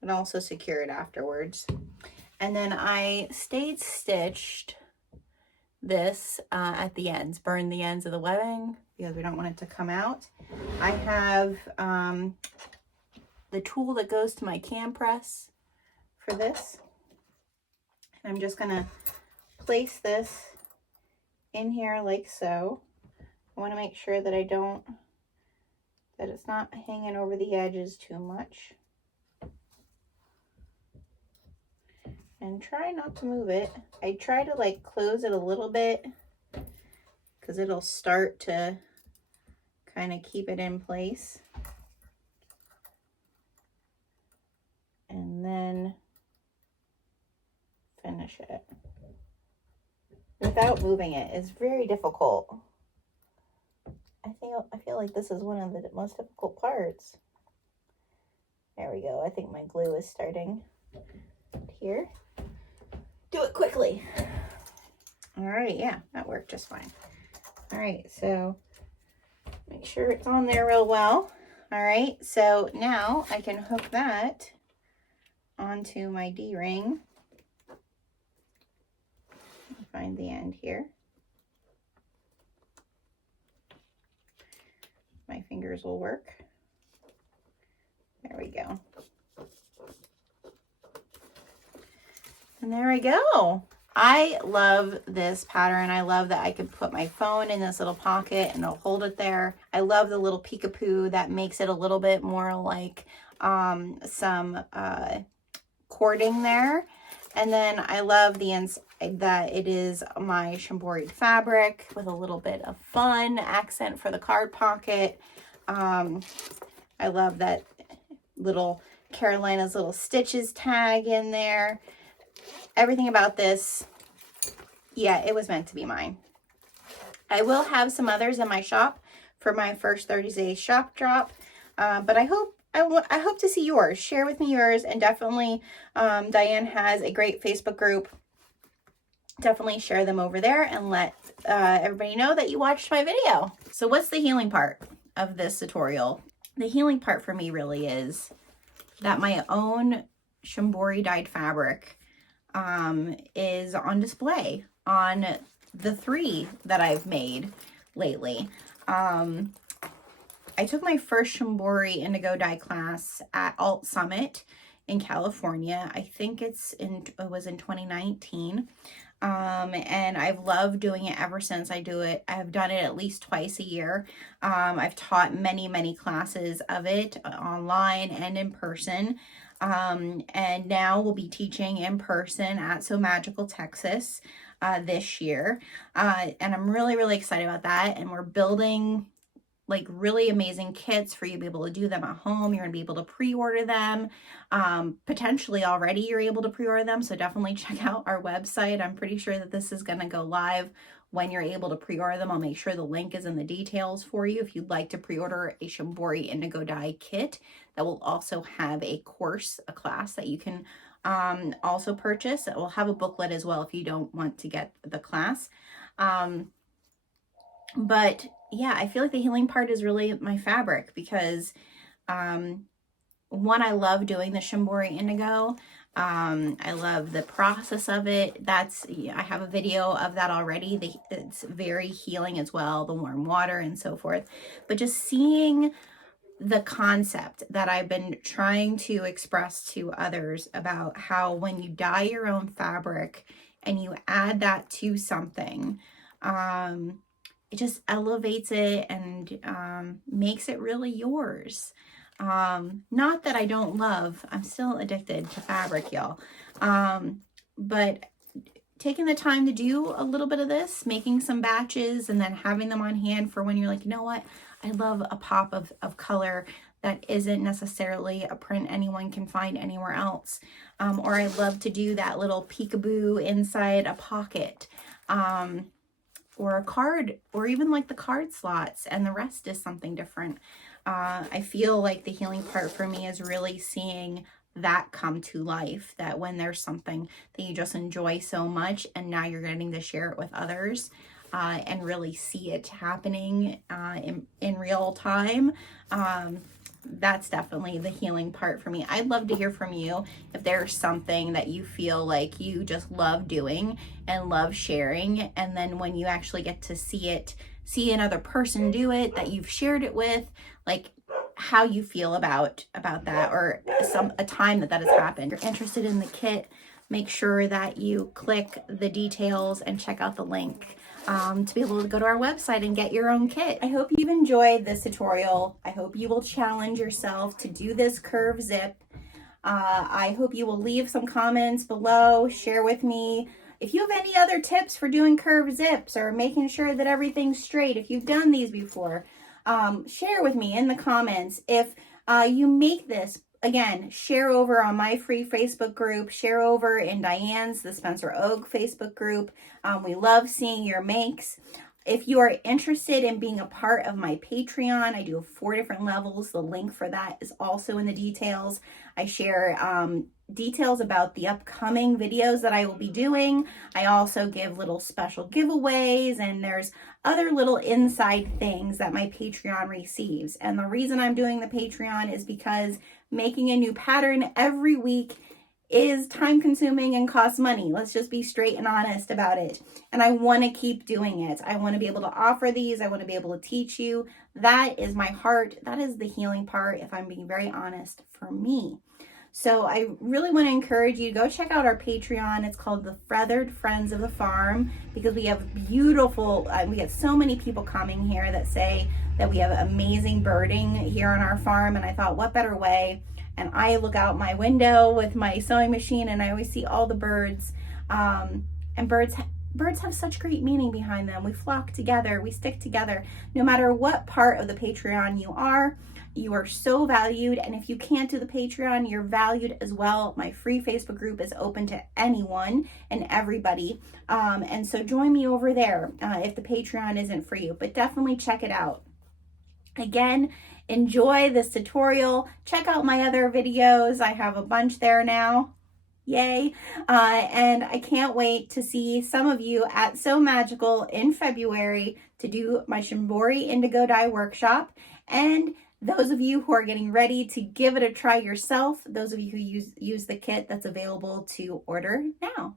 and also secure it afterwards. And then I stayed stitched this at the ends, burn the ends of the webbing because we don't want it to come out. I have the tool that goes to my cam press for this. And I'm just gonna place this in here like so. I want to make sure that that it's not hanging over the edges too much. And try not to move it. I try to like close it a little bit because it'll start to kind of keep it in place. And then finish it. Without moving it is very difficult. I feel like this is one of the most difficult parts. There we go. I think my glue is starting here. Do it quickly. All right, yeah, that worked just fine. All right, so make sure it's on there real well. All right, so now I can hook that onto my D-ring. Find the end here. My fingers will work. There we go. And there we go. I love this pattern. I love that I can put my phone in this little pocket and it'll hold it there. I love the little peekapoo that makes it a little bit more like some cording there. And then I love the inside that it is my shamboried fabric with a little bit of fun accent for the card pocket. I love that little Carolina's little stitches tag in there. Everything about this, yeah, it was meant to be mine. I will have some others in my shop for my first 30-day shop drop, but I hope to see yours. Share with me yours, and definitely Diane has a great Facebook group. Definitely share them over there and let everybody know that you watched my video. So what's the healing part of this tutorial? The healing part for me really is that my own shambori dyed fabric is on display on the 3 that I've made lately. I took my first shambori indigo dye class at Alt Summit in California. I think it was in 2019. And I've loved doing it ever since. I do it. I've done it at least twice a year. I've taught many classes of it online and in person. And now we'll be teaching in person at So Magical, Texas, this year. And I'm really excited about that. And we're building like really amazing kits for you to be able to do them at home. You're gonna be able to pre-order them. Potentially already you're able to pre-order them. So definitely check out our website. I'm pretty sure that this is gonna go live when you're able to pre-order them. I'll make sure the link is in the details for you if you'd like to pre-order a shambori indigo dye kit. That will also have a course, a class that you can also purchase. It will have a booklet as well if you don't want to get the class. But yeah, I feel like the healing part is really my fabric because one, I love doing the shambori indigo. I love the process of it. I have a video of that already. It's very healing as well, the warm water and so forth. But just seeing the concept that I've been trying to express to others about how when you dye your own fabric and you add that to something, it just elevates it and makes it really yours. Not that I don't love, I'm still addicted to fabric, y'all. But taking the time to do a little bit of this, making some batches and then having them on hand for when you're like, you know what, I love a pop of color that isn't necessarily a print anyone can find anywhere else. Or I love to do that little peekaboo inside a pocket, or a card, or even like the card slots, and the rest is something different. I feel like the healing part for me is really seeing that come to life, that when there's something that you just enjoy so much and now you're getting to share it with others, and really see it happening in real time. That's definitely the healing part for me. I'd love to hear from you if there's something that you feel like you just love doing and love sharing, and then when you actually get to see another person do it that you've shared it with, like how you feel about that, or a time that has happened. If you're interested in the kit, make sure that you click the details and check out the link to be able to go to our website and get your own kit. I hope you've enjoyed this tutorial. I hope you will challenge yourself to do this curve zip. I hope you will leave some comments below, share with me if you have any other tips for doing curve zips or making sure that everything's straight. If you've done these before, share with me in the comments. If you make this, again, share over on my free Facebook group, share over in Diane's, the Spencer Ogg Facebook group. We love seeing your makes. If you are interested in being a part of my Patreon, I do 4 different levels. The link for that is also in the details. I share details about the upcoming videos that I will be doing. I also give little special giveaways, and there's other little inside things that my Patreon receives. And the reason I'm doing the Patreon is because making a new pattern every week is time consuming and costs money. Let's just be straight and honest about it. And I want to keep doing it. I want to be able to offer these. I want to be able to teach you. That is my heart. That is the healing part, if I'm being very honest, for me. So I really want to encourage you to go check out our Patreon. It's called the Feathered Friends of the Farm, because we have beautiful, we get so many people coming here that say that we have amazing birding here on our farm. And I thought, what better way? And I look out my window with my sewing machine and I always see all the birds. And birds have such great meaning behind them. We flock together, we stick together. No matter what part of the Patreon you are so valued. And if you can't do the Patreon, you're valued as well. My free Facebook group is open to anyone and everybody. And so join me over there if the Patreon isn't for you, but definitely check it out. Again, enjoy this tutorial. Check out my other videos. I have a bunch there now. Yay. And I can't wait to see some of you at So Magical in February to do my Shimbori Indigo Dye workshop. And those of you who are getting ready to give it a try yourself, those of you who use the kit that's available to order now.